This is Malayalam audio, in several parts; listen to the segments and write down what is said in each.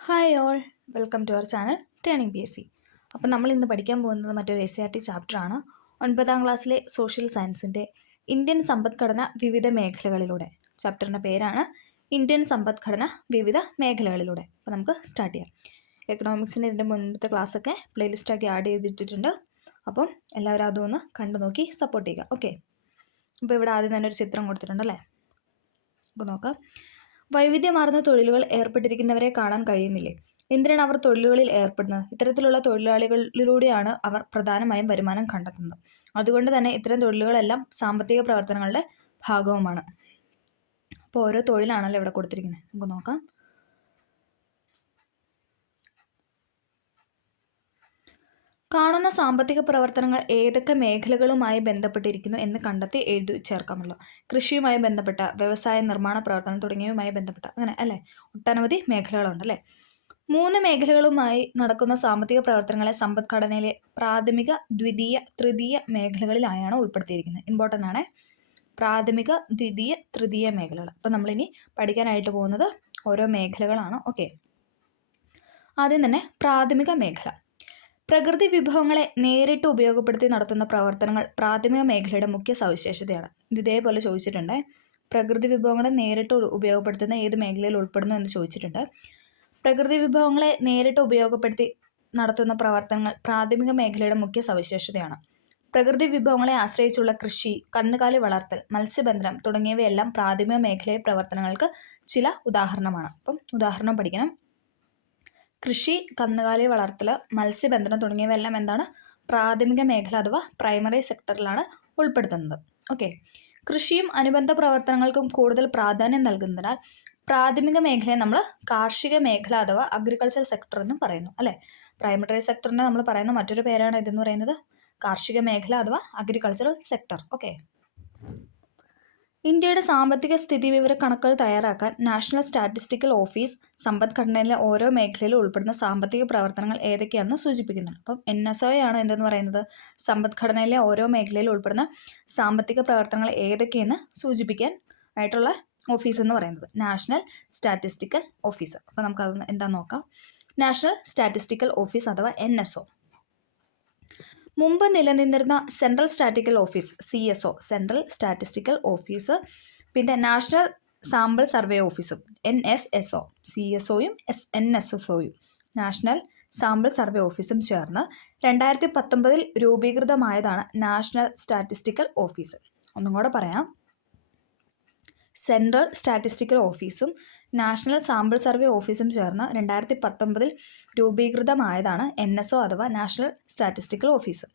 Hi all, welcome to our channel turning P S C. അപ്പം നമ്മൾ ഇന്ന് പഠിക്കാൻ പോകുന്നത് മറ്റൊരു എസ് സി ആർ ടി ചാപ്റ്ററാണ്. 9ാം ക്ലാസ്സിലെ സോഷ്യൽ സയൻസിൻ്റെ ഇന്ത്യൻ സമ്പദ്ഘടന വിവിധ മേഖലകളിലൂടെ. ചാപ്റ്ററിൻ്റെ പേരാണ് ഇന്ത്യൻ സമ്പദ്ഘടന വിവിധ മേഖലകളിലൂടെ. അപ്പോൾ നമുക്ക് സ്റ്റാർട്ട് ചെയ്യാം. എക്കണോമിക്സിൻ്റെ ഇതിൻ്റെ മുൻപത്തെ ക്ലാസ്സൊക്കെ പ്ലേലിസ്റ്റാക്കി ആഡ് ചെയ്തിട്ടിട്ടുണ്ട്. അപ്പം എല്ലാവരും അതൊന്ന് കണ്ടു നോക്കി സപ്പോർട്ട് ചെയ്യുക. ഓക്കെ, അപ്പോൾ ഇവിടെ ആദ്യം തന്നെ ഒരു ചിത്രം കൊടുത്തിട്ടുണ്ടല്ലേ, നമുക്ക് നോക്കാം. വൈവിധ്യമാർന്ന തൊഴിലുകൾ ഏർപ്പെട്ടിരിക്കുന്നവരെ കാണാൻ കഴിയുന്നില്ലേ? എന്തിനാണ് അവർ തൊഴിലുകളിൽ ഏർപ്പെടുന്നത്? ഇത്തരത്തിലുള്ള തൊഴിലാളികളിലൂടെയാണ് അവർ പ്രധാനമായും വരുമാനം കണ്ടെത്തുന്നത്. അതുകൊണ്ട് തന്നെ ഇത്തരം തൊഴിലുകളെല്ലാം സാമ്പത്തിക പ്രവർത്തനങ്ങളുടെ ഭാഗവുമാണ്. അപ്പോൾ ഓരോ തൊഴിലാണല്ലോ ഇവിടെ കൊടുത്തിരിക്കുന്നത്, നമുക്ക് നോക്കാം. കാണുന്ന സാമ്പത്തിക പ്രവർത്തനങ്ങൾ ഏതൊക്കെ മേഖലകളുമായി ബന്ധപ്പെട്ടിരിക്കുന്നു എന്ന് കണ്ടെത്തി എഴുതി ചേർക്കാമല്ലോ. കൃഷിയുമായി ബന്ധപ്പെട്ട, വ്യവസായ നിർമ്മാണ പ്രവർത്തനം തുടങ്ങിയവയുമായി ബന്ധപ്പെട്ട, അങ്ങനെ അല്ലേ, ഒട്ടനവധി മേഖലകളുണ്ടല്ലേ. 3 മേഖലകളുമായി നടക്കുന്ന സാമ്പത്തിക പ്രവർത്തനങ്ങളെ സമ്പദ്ഘടനയിലെ പ്രാഥമിക, ദ്വിതീയ, തൃതീയ മേഖലകളിലായാണ് ഉൾപ്പെടുത്തിയിരിക്കുന്നത്. ഇമ്പോർട്ടൻ്റ് ആണ്, പ്രാഥമിക, ദ്വിതീയ, തൃതീയ മേഖലകൾ. അപ്പോൾ നമ്മളിനി പഠിക്കാനായിട്ട് പോകുന്നത് ഓരോ മേഖലകളാണ്. ഓക്കെ, ആദ്യം തന്നെ പ്രാഥമിക മേഖല. പ്രകൃതി വിഭവങ്ങളെ നേരിട്ട് ഉപയോഗപ്പെടുത്തി നടത്തുന്ന പ്രവർത്തനങ്ങൾ പ്രാഥമിക മേഖലയുടെ മുഖ്യ സവിശേഷതയാണ്. ഇത് ഇതേപോലെ ചോദിച്ചിട്ടുണ്ട്. പ്രകൃതി വിഭവങ്ങളെ നേരിട്ട് ഉപയോഗപ്പെടുത്തുന്ന ഏത് മേഖലയിൽ ഉൾപ്പെടുന്നു എന്ന് ചോദിച്ചിട്ടുണ്ട്. പ്രകൃതി വിഭവങ്ങളെ നേരിട്ട് ഉപയോഗപ്പെടുത്തി നടത്തുന്ന പ്രവർത്തനങ്ങൾ പ്രാഥമിക മേഖലയുടെ മുഖ്യ സവിശേഷതയാണ്. പ്രകൃതി വിഭവങ്ങളെ ആശ്രയിച്ചുള്ള കൃഷി, കന്നുകാലി വളർത്തൽ, മത്സ്യബന്ധനം തുടങ്ങിയവയെല്ലാം പ്രാഥമിക മേഖലയിലെ പ്രവർത്തനങ്ങൾക്ക് ചില ഉദാഹരണമാണ്. അപ്പം ഉദാഹരണം പഠിക്കണം. കൃഷി, കന്നുകാലി വളർത്തൽ, മത്സ്യബന്ധനം തുടങ്ങിയവയെല്ലാം എന്താണ്? പ്രാഥമിക മേഖല അഥവാ പ്രൈമറി സെക്ടറിലാണ് ഉൾപ്പെടുത്തുന്നത്. ഓക്കെ, കൃഷിയും അനുബന്ധ പ്രവർത്തനങ്ങൾക്കും കൂടുതൽ പ്രാധാന്യം നൽകുന്നതിനാൽ പ്രാഥമിക മേഖലയെ നമ്മൾ കാർഷിക മേഖല അഥവാ അഗ്രികൾച്ചർ സെക്ടർ എന്നും പറയുന്നു അല്ലേ. പ്രൈമറി സെക്ടറിനെ നമ്മൾ പറയുന്ന മറ്റൊരു പേരാണ് ഇതെന്ന് പറയുന്നത് കാർഷിക മേഖല അഥവാ അഗ്രികൾച്ചറൽ സെക്ടർ. ഓക്കെ, ഇന്ത്യയുടെ സാമ്പത്തിക സ്ഥിതി വിവര കണക്കുകൾ തയ്യാറാക്കാൻ നാഷണൽ സ്റ്റാറ്റിസ്റ്റിക്കൽ ഓഫീസ് സമ്പദ്ഘടനയിലെ ഓരോ മേഖലയിലും ഉൾപ്പെടുന്ന സാമ്പത്തിക പ്രവർത്തനങ്ങൾ ഏതൊക്കെയാണെന്ന് സൂചിപ്പിക്കുന്നത്. അപ്പം NSO ആണ് എന്തെന്ന് പറയുന്നത്? സമ്പദ്ഘടനയിലെ ഓരോ മേഖലയിലും ഉൾപ്പെടുന്ന സാമ്പത്തിക പ്രവർത്തനങ്ങൾ ഏതൊക്കെയെന്ന് സൂചിപ്പിക്കാൻ ആയിട്ടുള്ള ഓഫീസ് എന്ന് പറയുന്നത് നാഷണൽ സ്റ്റാറ്റിസ്റ്റിക്കൽ ഓഫീസ്. അപ്പോൾ നമുക്കത് എന്താണെന്ന് നോക്കാം. നാഷണൽ സ്റ്റാറ്റിസ്റ്റിക്കൽ ഓഫീസ് അഥവാ NSO. മുമ്പ് നിലനിന്നിരുന്ന central statical office CSO, central statistical office, പിന്നെ നാഷണൽ സാമ്പിൾ സർവേ ഓഫീസും NSSO, CSOയും NSSOയും നാഷണൽ സാമ്പിൾ സർവേ ഓഫീസും ചേർന്ന് 2019 രൂപീകൃതമായതാണ് നാഷണൽ സ്റ്റാറ്റിസ്റ്റിക്കൽ ഓഫീസ്. ഒന്നും കൂടെ പറയാം. സെൻട്രൽ സ്റ്റാറ്റിസ്റ്റിക്കൽ ഓഫീസും നാഷണൽ സാമ്പിൾ സർവേ ഓഫീസും ചേർന്ന് 2019 രൂപീകൃതമായതാണ് NSO അഥവാ നാഷണൽ സ്റ്റാറ്റിസ്റ്റിക്കൽ ഓഫീസ്.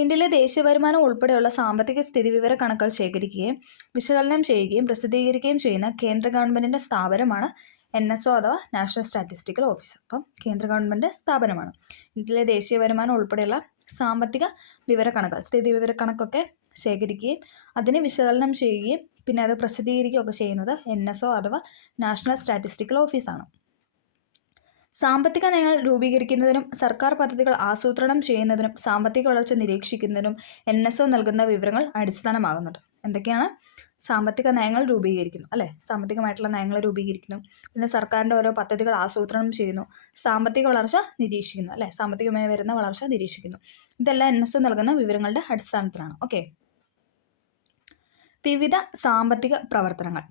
ഇന്ത്യയിലെ ദേശീയ വരുമാനം ഉൾപ്പെടെയുള്ള സാമ്പത്തിക സ്ഥിതിവിവര കണക്കുകൾ ശേഖരിക്കുകയും വിശകലനം ചെയ്യുകയും പ്രസിദ്ധീകരിക്കുകയും ചെയ്യുന്ന കേന്ദ്ര ഗവൺമെൻറ്റിൻ്റെ സ്ഥാപനമാണ് NSO അഥവാ നാഷണൽ സ്റ്റാറ്റിസ്റ്റിക്കൽ ഓഫീസ്. അപ്പം കേന്ദ്ര ഗവൺമെൻറ് സ്ഥാപനമാണ്. ഇന്ത്യയിലെ ദേശീയ വരുമാനം ഉൾപ്പെടെയുള്ള സാമ്പത്തിക വിവര കണക്കുകൾ, സ്ഥിതി വിവര കണക്കൊക്കെ ശേഖരിക്കുകയും അതിനെ വിശകലനം ചെയ്യുകയും പിന്നെ അത് പ്രസിദ്ധീകരിക്കുകയൊക്കെ ചെയ്യുന്നത് NSO അഥവാ നാഷണൽ സ്റ്റാറ്റിസ്റ്റിക്കൽ ഓഫീസാണ്. സാമ്പത്തിക നയങ്ങൾ രൂപീകരിക്കുന്നതിനും സർക്കാർ പദ്ധതികൾ ആസൂത്രണം ചെയ്യുന്നതിനും സാമ്പത്തിക വളർച്ച നിരീക്ഷിക്കുന്നതിനും NSO നൽകുന്ന വിവരങ്ങൾ അടിസ്ഥാനമാകുന്നുണ്ട്. എന്തൊക്കെയാണ്? സാമ്പത്തിക നയങ്ങൾ രൂപീകരിക്കുന്നു അല്ലേ, സാമ്പത്തികമായിട്ടുള്ള നയങ്ങൾ രൂപീകരിക്കുന്നു, പിന്നെ സർക്കാരിൻ്റെ ഓരോ പദ്ധതികൾ ആസൂത്രണം ചെയ്യുന്നു, സാമ്പത്തിക വളർച്ച നിരീക്ഷിക്കുന്നു അല്ലേ, സാമ്പത്തികമായി വരുന്ന വളർച്ച നിരീക്ഷിക്കുന്നു. ഇതെല്ലാം NSO നൽകുന്ന വിവരങ്ങളുടെ അടിസ്ഥാനത്തിലാണ്. ഓക്കെ, വിവിധ സാമ്പത്തിക പ്രവർത്തനങ്ങൾ.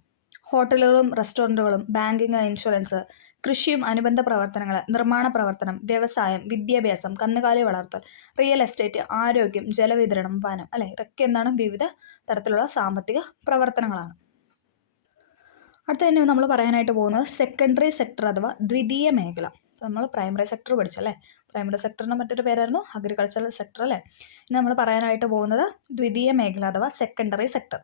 ഹോട്ടലുകളും റെസ്റ്റോറൻറ്റുകളും, ബാങ്കിങ്, ഇൻഷുറൻസ്, കൃഷിയും അനുബന്ധ പ്രവർത്തനങ്ങൾ, നിർമ്മാണ പ്രവർത്തനം, വ്യവസായം, വിദ്യാഭ്യാസം, കന്നുകാലി വളർത്തൽ, റിയൽ എസ്റ്റേറ്റ്, ആരോഗ്യം, ജലവിതരണം, വനം അല്ലേ, ഇതൊക്കെ എന്താണ്? വിവിധ തരത്തിലുള്ള സാമ്പത്തിക പ്രവർത്തനങ്ങളാണ്. അടുത്ത തന്നെ നമ്മൾ പറയാനായിട്ട് പോകുന്നത് സെക്കൻഡറി സെക്ടർ അഥവാ ദ്വിതീയ മേഖല. നമ്മൾ പ്രൈമറി സെക്ടർ പഠിച്ചല്ലേ, പ്രൈമറി സെക്ടറിൻ്റെ മറ്റൊരു പേരായിരുന്നു അഗ്രികൾച്ചറൽ സെക്ടർ അല്ലേ. ഇനി നമ്മൾ പറയാനായിട്ട് പോകുന്നത് ദ്വിതീയ മേഖല അഥവാ സെക്കൻഡറി സെക്ടർ.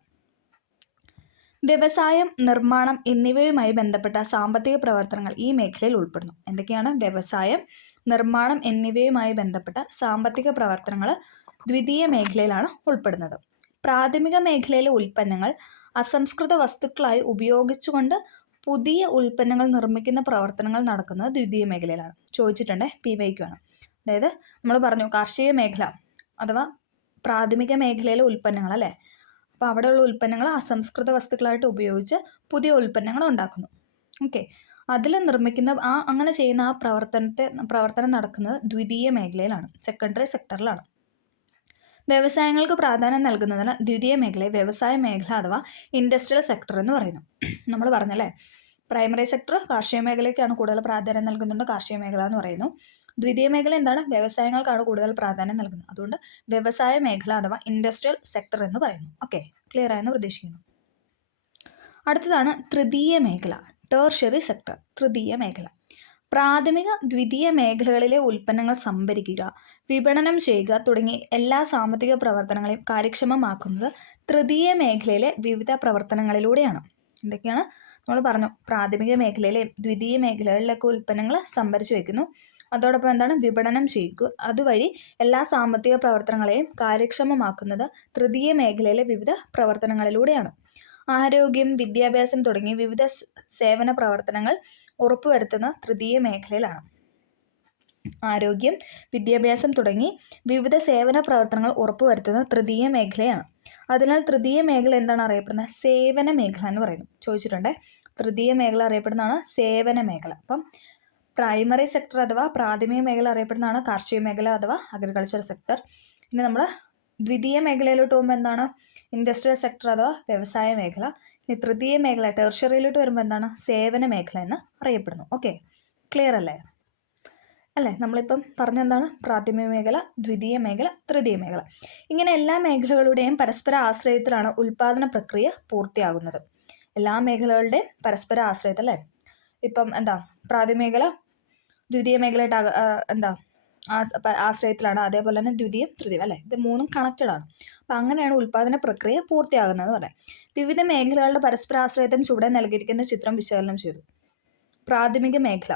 വ്യവസായം, നിർമ്മാണം എന്നിവയുമായി ബന്ധപ്പെട്ട സാമ്പത്തിക പ്രവർത്തനങ്ങൾ ഈ മേഖലയിൽ ഉൾപ്പെടുന്നു. എന്തൊക്കെയാണ്? വ്യവസായം, നിർമ്മാണം എന്നിവയുമായി ബന്ധപ്പെട്ട സാമ്പത്തിക പ്രവർത്തനങ്ങൾ ദ്വിതീയ മേഖലയിലാണ് ഉൾപ്പെടുന്നത്. പ്രാഥമിക മേഖലയിലെ ഉൽപ്പന്നങ്ങൾ അസംസ്കൃത വസ്തുക്കളായി ഉപയോഗിച്ചുകൊണ്ട് പുതിയ ഉൽപ്പന്നങ്ങൾ നിർമ്മിക്കുന്ന പ്രവർത്തനങ്ങൾ നടക്കുന്നത് ദ്വിതീയ മേഖലയിലാണ്. ചോദിച്ചിട്ടുണ്ട്, PYQ ആണ്. അതായത് നമ്മൾ പറഞ്ഞു കാർഷിക മേഖല അഥവാ പ്രാഥമിക മേഖലയിലെ ഉൽപ്പന്നങ്ങൾ അല്ലേ, അപ്പോൾ അവിടെയുള്ള ഉൽപ്പന്നങ്ങൾ അസംസ്കൃത വസ്തുക്കളായിട്ട് ഉപയോഗിച്ച് പുതിയ ഉൽപ്പന്നങ്ങൾ ഉണ്ടാക്കുന്നു. ഓക്കെ, അതിൽ നിർമ്മിക്കുന്ന അങ്ങനെ ചെയ്യുന്ന ആ പ്രവർത്തനം നടക്കുന്നത് ദ്വിതീയ മേഖലയിലാണ്, സെക്കൻഡറി സെക്ടറിലാണ്. വ്യവസായങ്ങൾക്ക് പ്രാധാന്യം നൽകുന്നതിന് ദ്വിതീയ മേഖലയെ വ്യവസായ മേഖല അഥവാ ഇൻഡസ്ട്രിയൽ സെക്ടർ എന്ന് പറയുന്നു. നമ്മൾ പറഞ്ഞല്ലേ, പ്രൈമറി സെക്ടർ കാർഷിക മേഖലയ്ക്കാണ് കൂടുതൽ പ്രാധാന്യം നൽകുന്നുണ്ട്, കാർഷിക മേഖല എന്ന് പറയുന്നു. ദ്വിതീയ മേഖല എന്താണ്? വ്യവസായങ്ങൾക്കാണ് കൂടുതൽ പ്രാധാന്യം നൽകുന്നത്. അതുകൊണ്ട് വ്യവസായ മേഖല അഥവാ ഇൻഡസ്ട്രിയൽ സെക്ടർ എന്ന് പറയുന്നു. ഓക്കെ, ക്ലിയർ ആയെന്ന് പ്രതീക്ഷിക്കുന്നു. അടുത്തതാണ് തൃതീയ മേഖല, ടേർഷ്യറി സെക്ടർ. തൃതീയ മേഖല പ്രാഥമിക ദ്വിതീയ മേഖലകളിലെ ഉൽപ്പന്നങ്ങൾ സംഭരിക്കുക, വിപണനം ചെയ്യുക തുടങ്ങി എല്ലാ സാമ്പത്തിക പ്രവർത്തനങ്ങളെയും കാര്യക്ഷമമാക്കുന്നത് തൃതീയ മേഖലയിലെ വിവിധ പ്രവർത്തനങ്ങളിലൂടെയാണ്. എന്തൊക്കെയാണ് നമ്മൾ പറഞ്ഞു? പ്രാഥമിക മേഖലയിലെയും ദ്വിതീയ മേഖലകളിലൊക്കെ ഉൽപ്പന്നങ്ങൾ സംഭരിച്ചു വയ്ക്കുന്നു. അതോടൊപ്പം എന്താണ്? വിപണനം ചെയ്യുക. അതുവഴി എല്ലാ സാമ്പത്തിക പ്രവർത്തനങ്ങളെയും കാര്യക്ഷമമാക്കുന്നത് തൃതീയ മേഖലയിലെ വിവിധ പ്രവർത്തനങ്ങളിലൂടെയാണ്. ആരോഗ്യം, വിദ്യാഭ്യാസം തുടങ്ങി വിവിധ സേവന പ്രവർത്തനങ്ങൾ ഉറപ്പുവരുത്തുന്ന തൃതീയ മേഖലയിലാണ്. ആരോഗ്യം, വിദ്യാഭ്യാസം തുടങ്ങി വിവിധ സേവന പ്രവർത്തനങ്ങൾ ഉറപ്പുവരുത്തുന്ന തൃതീയ മേഖലയാണ്. അതിനാൽ തൃതീയ മേഖല എന്താണ് അറിയപ്പെടുന്നത്? സേവന മേഖല എന്ന് പറയുന്നു. ചോദിച്ചിട്ടുണ്ട്. തൃതീയ മേഖല അറിയപ്പെടുന്നതാണ് സേവന മേഖല. അപ്പം പ്രൈമറി സെക്ടർ അഥവാ പ്രാഥമിക മേഖല അറിയപ്പെടുന്നതാണ് കാർഷിക മേഖല അഥവാ അഗ്രികൾച്ചർ സെക്ടർ. ഇനി നമ്മൾ ദ്വിതീയ മേഖലയിലോട്ട് പോകുമ്പോൾ എന്താണ്? ഇൻഡസ്ട്രിയൽ സെക്ടർ അഥവാ വ്യവസായ മേഖല. ഇനി തൃതീയ മേഖല ടെർഷ്യറിയിലോട്ട് വരുമ്പോൾ എന്താണ്? സേവന മേഖല എന്ന് അറിയപ്പെടുന്നു. ഓക്കെ, ക്ലിയർ അല്ലേ? നമ്മളിപ്പം പറഞ്ഞെന്താണ്? പ്രാഥമിക മേഖല, ദ്വിതീയ മേഖല, തൃതീയ മേഖല. ഇങ്ങനെ എല്ലാ മേഖലകളുടെയും പരസ്പര ആശ്രയത്തിലാണ് ഉൽപാദന പ്രക്രിയ പൂർത്തിയാകുന്നത്. എല്ലാ മേഖലകളുടെയും പരസ്പര ആശ്രയത്തിൽ അല്ലേ? ഇപ്പം എന്താ? പ്രാഥമിക മേഖല ദ്വിതീയ മേഖലയായിട്ട് ആശ്രയത്തിലാണ്. അതേപോലെ തന്നെ ദ്വിതീയം, തൃതീയം അല്ലേ? ഇത് മൂന്നും കണക്റ്റഡ് ആണ്. അപ്പം അങ്ങനെയാണ് ഉൽപാദന പ്രക്രിയ പൂർത്തിയാകുന്നത് പറയാം. വിവിധ മേഖലകളുടെ പരസ്പര ആശ്രയത്വം ചുവടെ നൽകിയിരിക്കുന്ന ചിത്രം വിശകലനം ചെയ്തു. പ്രാഥമിക മേഖല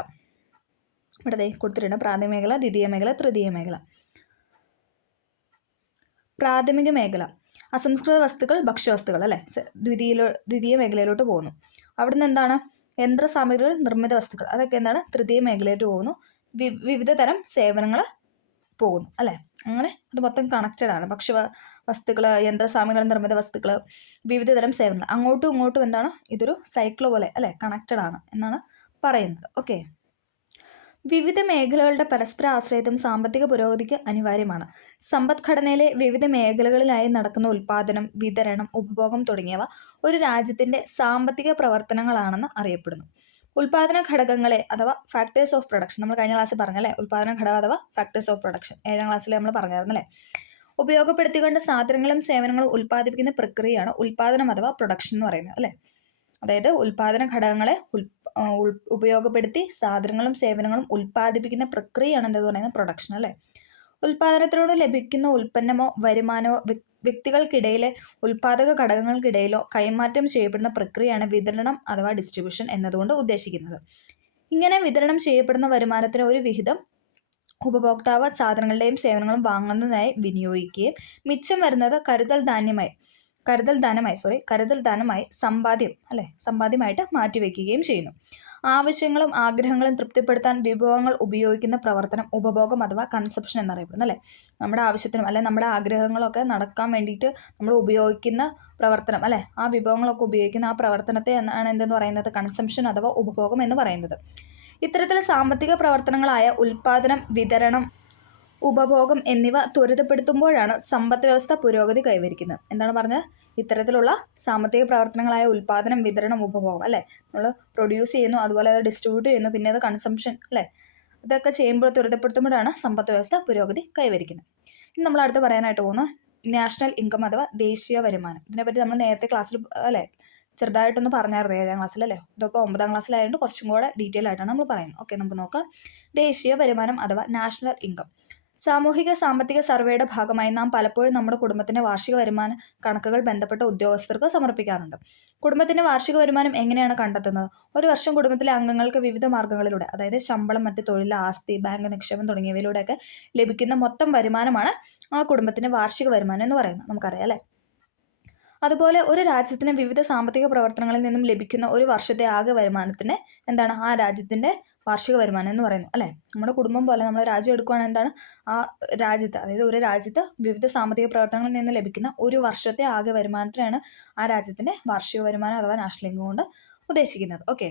ഇവിടെ കൊടുത്തിട്ടുണ്ട്. പ്രാഥമിക മേഖല, ദ്വിതീയ മേഖല, തൃതീയ മേഖല. പ്രാഥമിക മേഖല അസംസ്കൃത വസ്തുക്കൾ, ഭക്ഷ്യവസ്തുക്കൾ അല്ലേ? ദ്വിതീയ മേഖലയിലോട്ട് പോകുന്നു. അവിടുന്ന് എന്താണ്? യന്ത്ര സാമഗ്രികൾ, നിർമ്മിത വസ്തുക്കൾ, അതൊക്കെ എന്താണ്? തൃതീയ മേഖലയിലോട്ട് പോകുന്നു. വിവിധ തരം സേവനങ്ങൾ പോകുന്നു അല്ലേ? അങ്ങനെ അത് മൊത്തം കണക്റ്റഡ് ആണ്. വസ്തുക്കൾ, യന്ത്ര സാമഗ്രികൾ, നിർമ്മിത വസ്തുക്കൾ, വിവിധ തരം സേവനങ്ങൾ, അങ്ങോട്ടും ഇങ്ങോട്ടും എന്താണ്? ഇതൊരു സൈക്കിൾ പോലെ അല്ലേ? കണക്റ്റഡ് ആണ് എന്നാണ് പറയുന്നത്. ഓക്കെ, വിവിധ മേഖലകളുടെ പരസ്പര ആശ്രയത്വം സാമ്പത്തിക പുരോഗതിക്ക് അനിവാര്യമാണ്. സമ്പദ്ഘടനയിലെ വിവിധ മേഖലകളിലായി നടക്കുന്ന ഉൽപാദനം, വിതരണം, ഉപഭോഗം തുടങ്ങിയവ ഒരു രാജ്യത്തിന്റെ സാമ്പത്തിക പ്രവർത്തനങ്ങളാണെന്ന് അറിയപ്പെടുന്നു. ഉൽപാദന ഘടകങ്ങളെ അഥവാ ഫാക്ടേഴ്സ് ഓഫ് പ്രൊഡക്ഷൻ, നമ്മൾ കഴിഞ്ഞ ക്ലാസ്സിൽ പറഞ്ഞല്ലേ? ഉൽപാദന ഘടകം അഥവാ ഫാക്ടേഴ്സ് ഓഫ് പ്രൊഡക്ഷൻ 7ാം ക്ലാസ്സിൽ നമ്മൾ പറഞ്ഞായിരുന്നല്ലേ? ഉപയോഗപ്പെടുത്തിക്കൊണ്ട് സാധനങ്ങളും സേവനങ്ങളും ഉൽപ്പാദിപ്പിക്കുന്ന പ്രക്രിയയാണ് ഉൽപാദനം അഥവാ പ്രൊഡക്ഷൻ എന്ന് പറയുന്നത് അല്ലേ? അതായത് ഉൽപാദന ഘടകങ്ങളെ ഉപയോഗപ്പെടുത്തി സാധനങ്ങളും സേവനങ്ങളും ഉൽപ്പാദിപ്പിക്കുന്ന പ്രക്രിയയാണ് എന്തെന്ന് പറയുന്നത്? പ്രൊഡക്ഷൻ അല്ലേ? ഉൽപാദനത്തിലൂടെ ലഭിക്കുന്ന ഉൽപ്പന്നമോ വരുമാനമോ വ്യക്തികൾക്കിടയിലെ ഉൽപാദക ഘടകങ്ങൾക്കിടയിലോ കൈമാറ്റം ചെയ്യപ്പെടുന്ന പ്രക്രിയയാണ് വിതരണം അഥവാ ഡിസ്ട്രിബ്യൂഷൻ എന്നതുകൊണ്ട് ഉദ്ദേശിക്കുന്നത്. ഇങ്ങനെ വിതരണം ചെയ്യപ്പെടുന്ന വരുമാനത്തിന് ഒരു വിഹിതം ഉപഭോക്താവ് സാധനങ്ങളുടെയും സേവനങ്ങളും വാങ്ങുന്നതിനായി വിനിയോഗിക്കുകയും മിച്ചം വരുന്നത് കരുതൽ ധനമായി സമ്പാദ്യമായിട്ട് മാറ്റിവെക്കുകയും ചെയ്യുന്നു. ആവശ്യങ്ങളും ആഗ്രഹങ്ങളും തൃപ്തിപ്പെടുത്താൻ വിഭവങ്ങൾ ഉപയോഗിക്കുന്ന പ്രവർത്തനം ഉപഭോഗം അഥവാ കൺസപ്ഷൻ എന്നറിയപ്പെടുന്നു അല്ലേ? നമ്മുടെ ആവശ്യത്തിനും അല്ലെ നമ്മുടെ ആഗ്രഹങ്ങളൊക്കെ നടക്കാൻ വേണ്ടിയിട്ട് നമ്മൾ ഉപയോഗിക്കുന്ന പ്രവർത്തനം അല്ലേ? ആ വിഭവങ്ങളൊക്കെ ഉപയോഗിക്കുന്ന ആ പ്രവർത്തനത്തെ ആണ് എന്തെന്ന് പറയുന്നത്? കൺസംഷൻ അഥവാ ഉപഭോഗം എന്ന് പറയുന്നത്. ഇത്തരത്തിൽ സാമ്പത്തിക പ്രവർത്തനങ്ങളായ ഉൽപാദനം, വിതരണം, ഉപഭോഗം എന്നിവ ത്വരിതപ്പെടുത്തുമ്പോഴാണ് സമ്പദ് വ്യവസ്ഥ പുരോഗതി കൈവരിക്കുന്നത്. എന്താണ് പറഞ്ഞത്? ഇത്തരത്തിലുള്ള സാമ്പത്തിക പ്രവർത്തനങ്ങളായ ഉൽപാദനം, വിതരണം, ഉപഭോഗം അല്ലേ? നമ്മൾ പ്രൊഡ്യൂസ് ചെയ്യുന്നു, അതുപോലെ അത് ഡിസ്ട്രിബ്യൂട്ട് ചെയ്യുന്നു, പിന്നെ അത് കൺസംഷൻ അല്ലേ? ഇതൊക്കെ ചെയ്യുമ്പോൾ ത്വരിതപ്പെടുത്തുമ്പോഴാണ് സമ്പദ് വ്യവസ്ഥ പുരോഗതി കൈവരിക്കുന്നത്. ഇനി നമ്മൾ അടുത്ത് പറയാനായിട്ട് പോകുന്നത് നാഷണൽ ഇൻകം അഥവാ ദേശീയ വരുമാനം. ഇതിനെപ്പറ്റി നമ്മൾ നേരത്തെ ക്ലാസ്സിൽ അല്ലേ ചെറുതായിട്ടൊന്ന് പറഞ്ഞായിരുന്നു 7ാം ക്ലാസ്സിൽ അല്ലേ? ഇതിപ്പോൾ 9ാം ക്ലാസ്സിലായതുകൊണ്ട് കുറച്ചും കൂടെ ഡീറ്റെയിൽ ആയിട്ടാണ് നമ്മൾ പറയുന്നത്. ഓക്കെ, നമുക്ക് നോക്കാം. ദേശീയ വരുമാനം അഥവാ നാഷണൽ ഇൻകം സാമൂഹിക സാമ്പത്തിക സർവേയുടെ ഭാഗമായി നാം പലപ്പോഴും നമ്മുടെ കുടുംബത്തിന്റെ വാർഷിക വരുമാന കണക്കുകൾ ബന്ധപ്പെട്ട ഉദ്യോഗസ്ഥർക്ക് സമർപ്പിക്കാറുണ്ട്. കുടുംബത്തിന്റെ വാർഷിക വരുമാനം എങ്ങനെയാണ് കണ്ടെത്തുന്നത്? ഒരു വർഷം കുടുംബത്തിലെ അംഗങ്ങൾക്ക് വിവിധ മാർഗങ്ങളിലൂടെ, അതായത് ശമ്പളം, മറ്റ് തൊഴിൽ, ആസ്തി, ബാങ്ക് നിക്ഷേപം തുടങ്ങിയവയിലൂടെയൊക്കെ ലഭിക്കുന്ന മൊത്തം വരുമാനമാണ് ആ കുടുംബത്തിന്റെ വാർഷിക വരുമാനം എന്ന് പറയുന്നത്. നമുക്കറിയാം അല്ലേ? അതുപോലെ ഒരു രാജ്യത്തിന് വിവിധ സാമ്പത്തിക പ്രവർത്തനങ്ങളിൽ നിന്നും ലഭിക്കുന്ന ഒരു വർഷത്തെ ആകെ വരുമാനത്തിന് എന്താണ്? ആ രാജ്യത്തിന്റെ വാർഷിക വരുമാനം എന്ന് പറയുന്നു അല്ലേ? നമ്മുടെ കുടുംബം പോലെ നമ്മൾ രാജ്യം എടുക്കുകയാണെങ്കിൽ എന്താണ്? ആ രാജ്യത്ത്, അതായത് ഒരു രാജ്യത്ത് വിവിധ സാമ്പത്തിക പ്രവർത്തനങ്ങളിൽ നിന്ന് ലഭിക്കുന്ന ഒരു വർഷത്തെ ആകെ വരുമാനത്തിനാണ് ആ രാജ്യത്തിന്റെ വാർഷിക വരുമാനം അഥവാ നാഷണൽ ഇൻകം കൊണ്ട് ഉദ്ദേശിക്കുന്നത്. ഓക്കെ,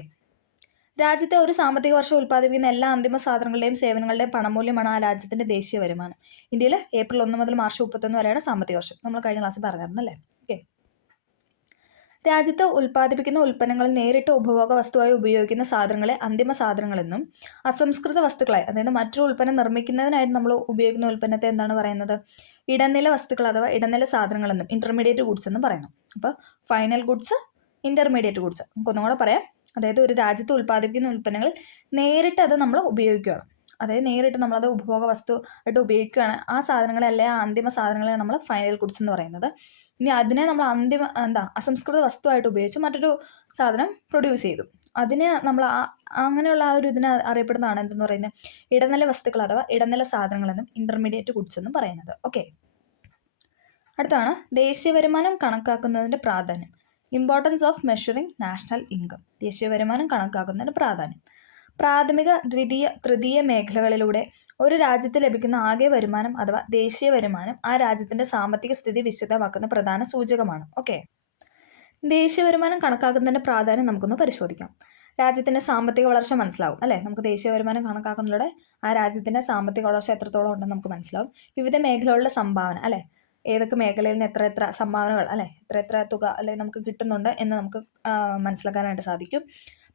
രാജ്യത്തെ ഒരു സാമ്പത്തിക വർഷം ഉൽപ്പാദിപ്പിക്കുന്ന എല്ലാ അന്തിമ സാധനങ്ങളുടെയും സേവനങ്ങളുടെയും പണമൂല്യമാണ് ആ രാജ്യത്തിന്റെ ദേശീയ വരുമാനം. ഇന്ത്യയിൽ ഏപ്രിൽ 1 മുതൽ മാർച്ച് 31 വരെയാണ് സാമ്പത്തിക വർഷം. നമ്മൾ കഴിഞ്ഞ ക്ലാസ്സിൽ പറഞ്ഞിരുന്നല്ലേ. ഓക്കെ. രാജ്യത്ത് ഉൽപ്പാദിപ്പിക്കുന്ന ഉൽപ്പന്നങ്ങളിൽ നേരിട്ട് ഉപഭോഗ വസ്തുവായി ഉപയോഗിക്കുന്ന സാധനങ്ങളെ അന്തിമ സാധനങ്ങളെന്നും അസംസ്കൃത വസ്തുക്കളായി, അതായത് മറ്റൊരു ഉൽപ്പന്നം നിർമ്മിക്കുന്നതിനായിട്ട് നമ്മൾ ഉപയോഗിക്കുന്ന ഉൽപ്പന്നത്തെ എന്താണ് പറയുന്നത്? ഇടനില വസ്തുക്കൾ അഥവാ ഇടനില സാധനങ്ങളെന്നും ഇന്റർമീഡിയറ്റ് ഗുഡ്സ് എന്നും പറയുന്നു. അപ്പോൾ ഫൈനൽ ഗുഡ്സ്, ഇന്റർമീഡിയറ്റ് ഗുഡ്സ്. നമുക്കൊന്നും കൂടെ പറയാം. അതായത് ഒരു രാജ്യത്ത് ഉൽപ്പാദിപ്പിക്കുന്ന ഉൽപ്പന്നങ്ങൾ നേരിട്ട് അത് നമ്മൾ ഉപയോഗിക്കുകയാണ്. അതായത് നേരിട്ട് നമ്മളത് ഉപഭോഗ വസ്തു ആയിട്ട് ഉപയോഗിക്കുകയാണ്. ആ സാധനങ്ങളെ ആ അന്തിമ സാധനങ്ങളെ നമ്മൾ ഫൈനൽ ഗുഡ്സ് എന്ന് പറയുന്നത്. ഇനി അതിനെ നമ്മൾ അസംസ്കൃത വസ്തുവായിട്ട് ഉപയോഗിച്ച് മറ്റൊരു സാധനം പ്രൊഡ്യൂസ് ചെയ്തു. അതിനെ നമ്മൾ അങ്ങനെയുള്ള ആ ഒരു ഇതിനെ അറിയപ്പെടുന്നതാണ് എന്തെന്ന് പറയുന്നത്? ഇടനില വസ്തുക്കൾ അഥവാ ഇടനില സാധനങ്ങളെന്നും ഇന്റർമീഡിയറ്റ് ഗുഡ്സ് എന്നും പറയുന്നത്. ഓക്കെ. അടുത്താണ് ദേശീയ വരുമാനം കണക്കാക്കുന്നതിൻ്റെ പ്രാധാന്യം. Importance of measuring national income. ദേശീയ വരുമാനം കണക്കാക്കുന്നതിന് പ്രാധാന്യം. പ്രാഥമിക, ദ്വിതീയ, തൃതീയ മേഖലകളിലൂടെ ഒരു രാജ്യത്ത് ലഭിക്കുന്ന ആകെ വരുമാനം അഥവാ ദേശീയ വരുമാനം ആ രാജ്യത്തിന്റെ സാമ്പത്തിക സ്ഥിതി വിശദമാക്കുന്ന പ്രധാന സൂചകമാണ്. ഓക്കെ. ദേശീയ വരുമാനം കണക്കാക്കുന്നതിന്റെ പ്രാധാന്യം നമുക്കൊന്ന് പരിശോധിക്കാം. രാജ്യത്തിന്റെ സാമ്പത്തിക വളർച്ച മനസ്സിലാവും അല്ലേ. നമുക്ക് ദേശീയ വരുമാനം കണക്കാക്കുന്നതിലൂടെ ആ രാജ്യത്തിന്റെ സാമ്പത്തിക വളർച്ച എത്രത്തോളം ഉണ്ടെന്ന് നമുക്ക് മനസ്സിലാവും. വിവിധ മേഖലകളിലെ സംഭാവന അല്ലേ, ഏതൊക്കെ മേഖലയിൽ നിന്ന് എത്ര സംഭാവനകൾ അല്ലെ, എത്ര തുക അല്ലെ നമുക്ക് കിട്ടുന്നുണ്ട് എന്ന് നമുക്ക് മനസ്സിലാക്കാനായിട്ട് സാധിക്കും.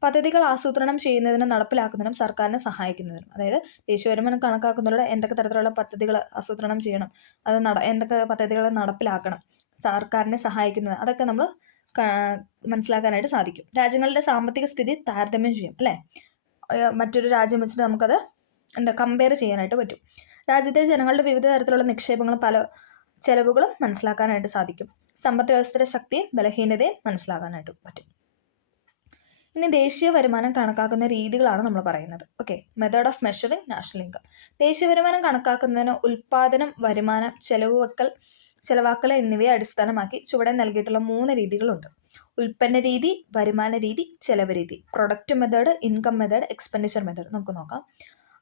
പദ്ധതികൾ ആസൂത്രണം ചെയ്യുന്നതിനും നടപ്പിലാക്കുന്നതിനും സർക്കാരിനെ സഹായിക്കുന്നതിനും, അതായത് ദേശീയ വരുമാനം കണക്കാക്കുന്നതിലൂടെ എന്തൊക്കെ തരത്തിലുള്ള പദ്ധതികൾ ആസൂത്രണം ചെയ്യണം, അത് എന്തൊക്കെ പദ്ധതികൾ നടപ്പിലാക്കണം, സർക്കാരിനെ സഹായിക്കുന്നത്, അതൊക്കെ നമ്മൾ മനസ്സിലാക്കാനായിട്ട് സാധിക്കും. രാജ്യങ്ങളുടെ സാമ്പത്തിക സ്ഥിതി താരതമ്യം ചെയ്യും അല്ലേ. മറ്റൊരു രാജ്യം വെച്ചിട്ട് നമുക്കത് കമ്പയർ ചെയ്യാനായിട്ട് പറ്റും. രാജ്യത്തെ ജനങ്ങളുടെ വിവിധ തരത്തിലുള്ള നിക്ഷേപങ്ങളും പല ചെലവുകളും മനസ്സിലാക്കാനായിട്ട് സാധിക്കും. സമ്പദ് വ്യവസ്ഥയുടെ ശക്തിയും ബലഹീനതയും മനസ്സിലാക്കാനായിട്ട് പറ്റും. ഇനി ദേശീയ വരുമാനം കണക്കാക്കുന്ന രീതികളാണ് നമ്മൾ പറയുന്നത്. Okay. Method of measuring national income. ദേശീയ വരുമാനം കണക്കാക്കുന്നതിന് ഉൽപ്പാദനം, വരുമാനം, ചെലവാക്കൽ എന്നിവയെ അടിസ്ഥാനമാക്കി ചുവടെ നൽകിയിട്ടുള്ള 3 രീതികളുണ്ട്. ഉൽപ്പന്ന രീതി, വരുമാന രീതി, ചെലവ് രീതി. Product method, income method, expenditure method. നമുക്ക് നോക്കാം.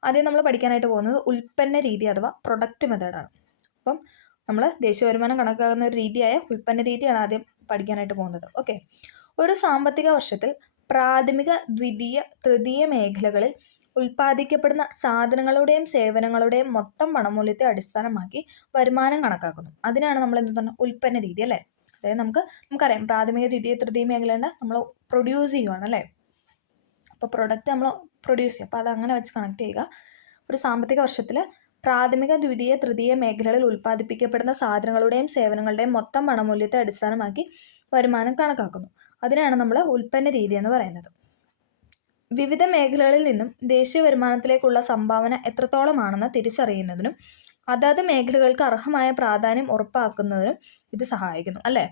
ആദ്യം നമ്മൾ പഠിക്കാനായിട്ട് പോകുന്നത് ഉൽപ്പന്ന രീതി അഥവാ പ്രൊഡക്റ്റ് മെത്തേഡാണ്. അപ്പം നമ്മൾ ദേശീയ വരുമാനം കണക്കാക്കുന്ന ഒരു രീതിയായ ഉൽപ്പന്ന രീതിയാണ് ആദ്യം പഠിക്കാനായിട്ട് പോകുന്നത്. ഓക്കെ. ഒരു സാമ്പത്തിക വർഷത്തിൽ പ്രാഥമിക, ദ്വിതീയ, തൃതീയ മേഖലകളിൽ ഉൽപ്പാദിക്കപ്പെടുന്ന സാധനങ്ങളുടെയും സേവനങ്ങളുടെയും മൊത്തം പണമൂല്യത്തെ അടിസ്ഥാനമാക്കി വരുമാനം കണക്കാക്കുന്നു. അതിനാണ് നമ്മൾ എന്താണ് ഉൽപ്പന്ന രീതി അല്ലേ. അതായത് നമുക്കറിയാം പ്രാഥമിക, ദ്വിതീയ, തൃതീയ മേഖലയുടെ നമ്മൾ പ്രൊഡ്യൂസ് ചെയ്യുവാണ് അല്ലേ. അപ്പോൾ പ്രൊഡക്റ്റ് നമ്മൾ പ്രൊഡ്യൂസ് ചെയ്യും. അപ്പോൾ അത് അങ്ങനെ വെച്ച് കണക്ട് ചെയ്യുക. ഒരു സാമ്പത്തിക വർഷത്തിൽ പ്രാഥമിക, ദ്വിതീയ, തൃതീയ മേഖലകളിൽ ഉൽപ്പാദിപ്പിക്കപ്പെടുന്ന സാധനങ്ങളുടെയും സേവനങ്ങളുടെയും മൊത്തം പണമൂല്യത്തെ അടിസ്ഥാനമാക്കി വരുമാനം കണക്കാക്കുന്നു. അതിനാണ് നമ്മൾ ഉൽപ്പന്ന രീതി എന്ന് പറയുന്നത്. വിവിധ മേഖലകളിൽ നിന്നും ദേശീയ വരുമാനത്തിലേക്കുള്ള സംഭാവന എത്രത്തോളമാണെന്ന് തിരിച്ചറിയുന്നതിനും അതാത് മേഖലകൾക്ക് അർഹമായ പ്രാധാന്യം ഉറപ്പാക്കുന്നതിനും ഇത് സഹായിക്കുന്നു അല്ലേ.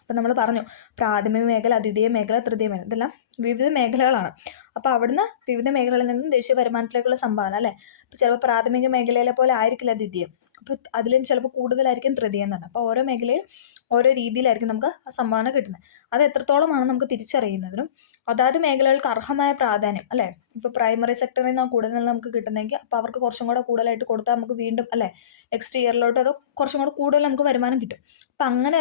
അപ്പം നമ്മൾ പറഞ്ഞു പ്രാഥമിക മേഖല, ദ്വിതീയ മേഖല, തൃതീയ മേഖല, ഇതെല്ലാം വിവിധ മേഖലകളാണ്. അപ്പോൾ അവിടുന്ന് വിവിധ മേഖലകളിൽ നിന്നും ദേശീയ വരുമാനത്തിലേക്കുള്ള സംഭാവന അല്ലേ. ഇപ്പോൾ ചിലപ്പോൾ പ്രാഥമിക മേഖലയിലെ പോലെ ആയിരിക്കില്ല ദ്വിതീയം, അപ്പോൾ അതിലും ചിലപ്പോൾ കൂടുതലായിരിക്കും തൃതീയം തന്നെ. അപ്പോൾ ഓരോ മേഖലയിൽ ഓരോ രീതിയിലായിരിക്കും നമുക്ക് ആ സംഭാവന കിട്ടുന്നത്. അത് എത്രത്തോളമാണ് നമുക്ക് തിരിച്ചറിയുന്നതിനും അതാത് മേഖലകൾക്ക് അർഹമായ പ്രാധാന്യം അല്ലേ. ഇപ്പോൾ പ്രൈമറി സെക്ടറിൽ നിന്നാണ് കൂടുതൽ നമുക്ക് കിട്ടുന്നതെങ്കിൽ അപ്പോൾ അവർക്ക് കുറച്ചും കൂടെ കൂടുതലായിട്ട് കൊടുത്താൽ നമുക്ക് വീണ്ടും അല്ലേ നെക്സ്റ്റ് ഇയറിലോട്ട് അത് കുറച്ചും കൂടെ കൂടുതൽ നമുക്ക് വരുമാനം കിട്ടും. അപ്പം അങ്ങനെ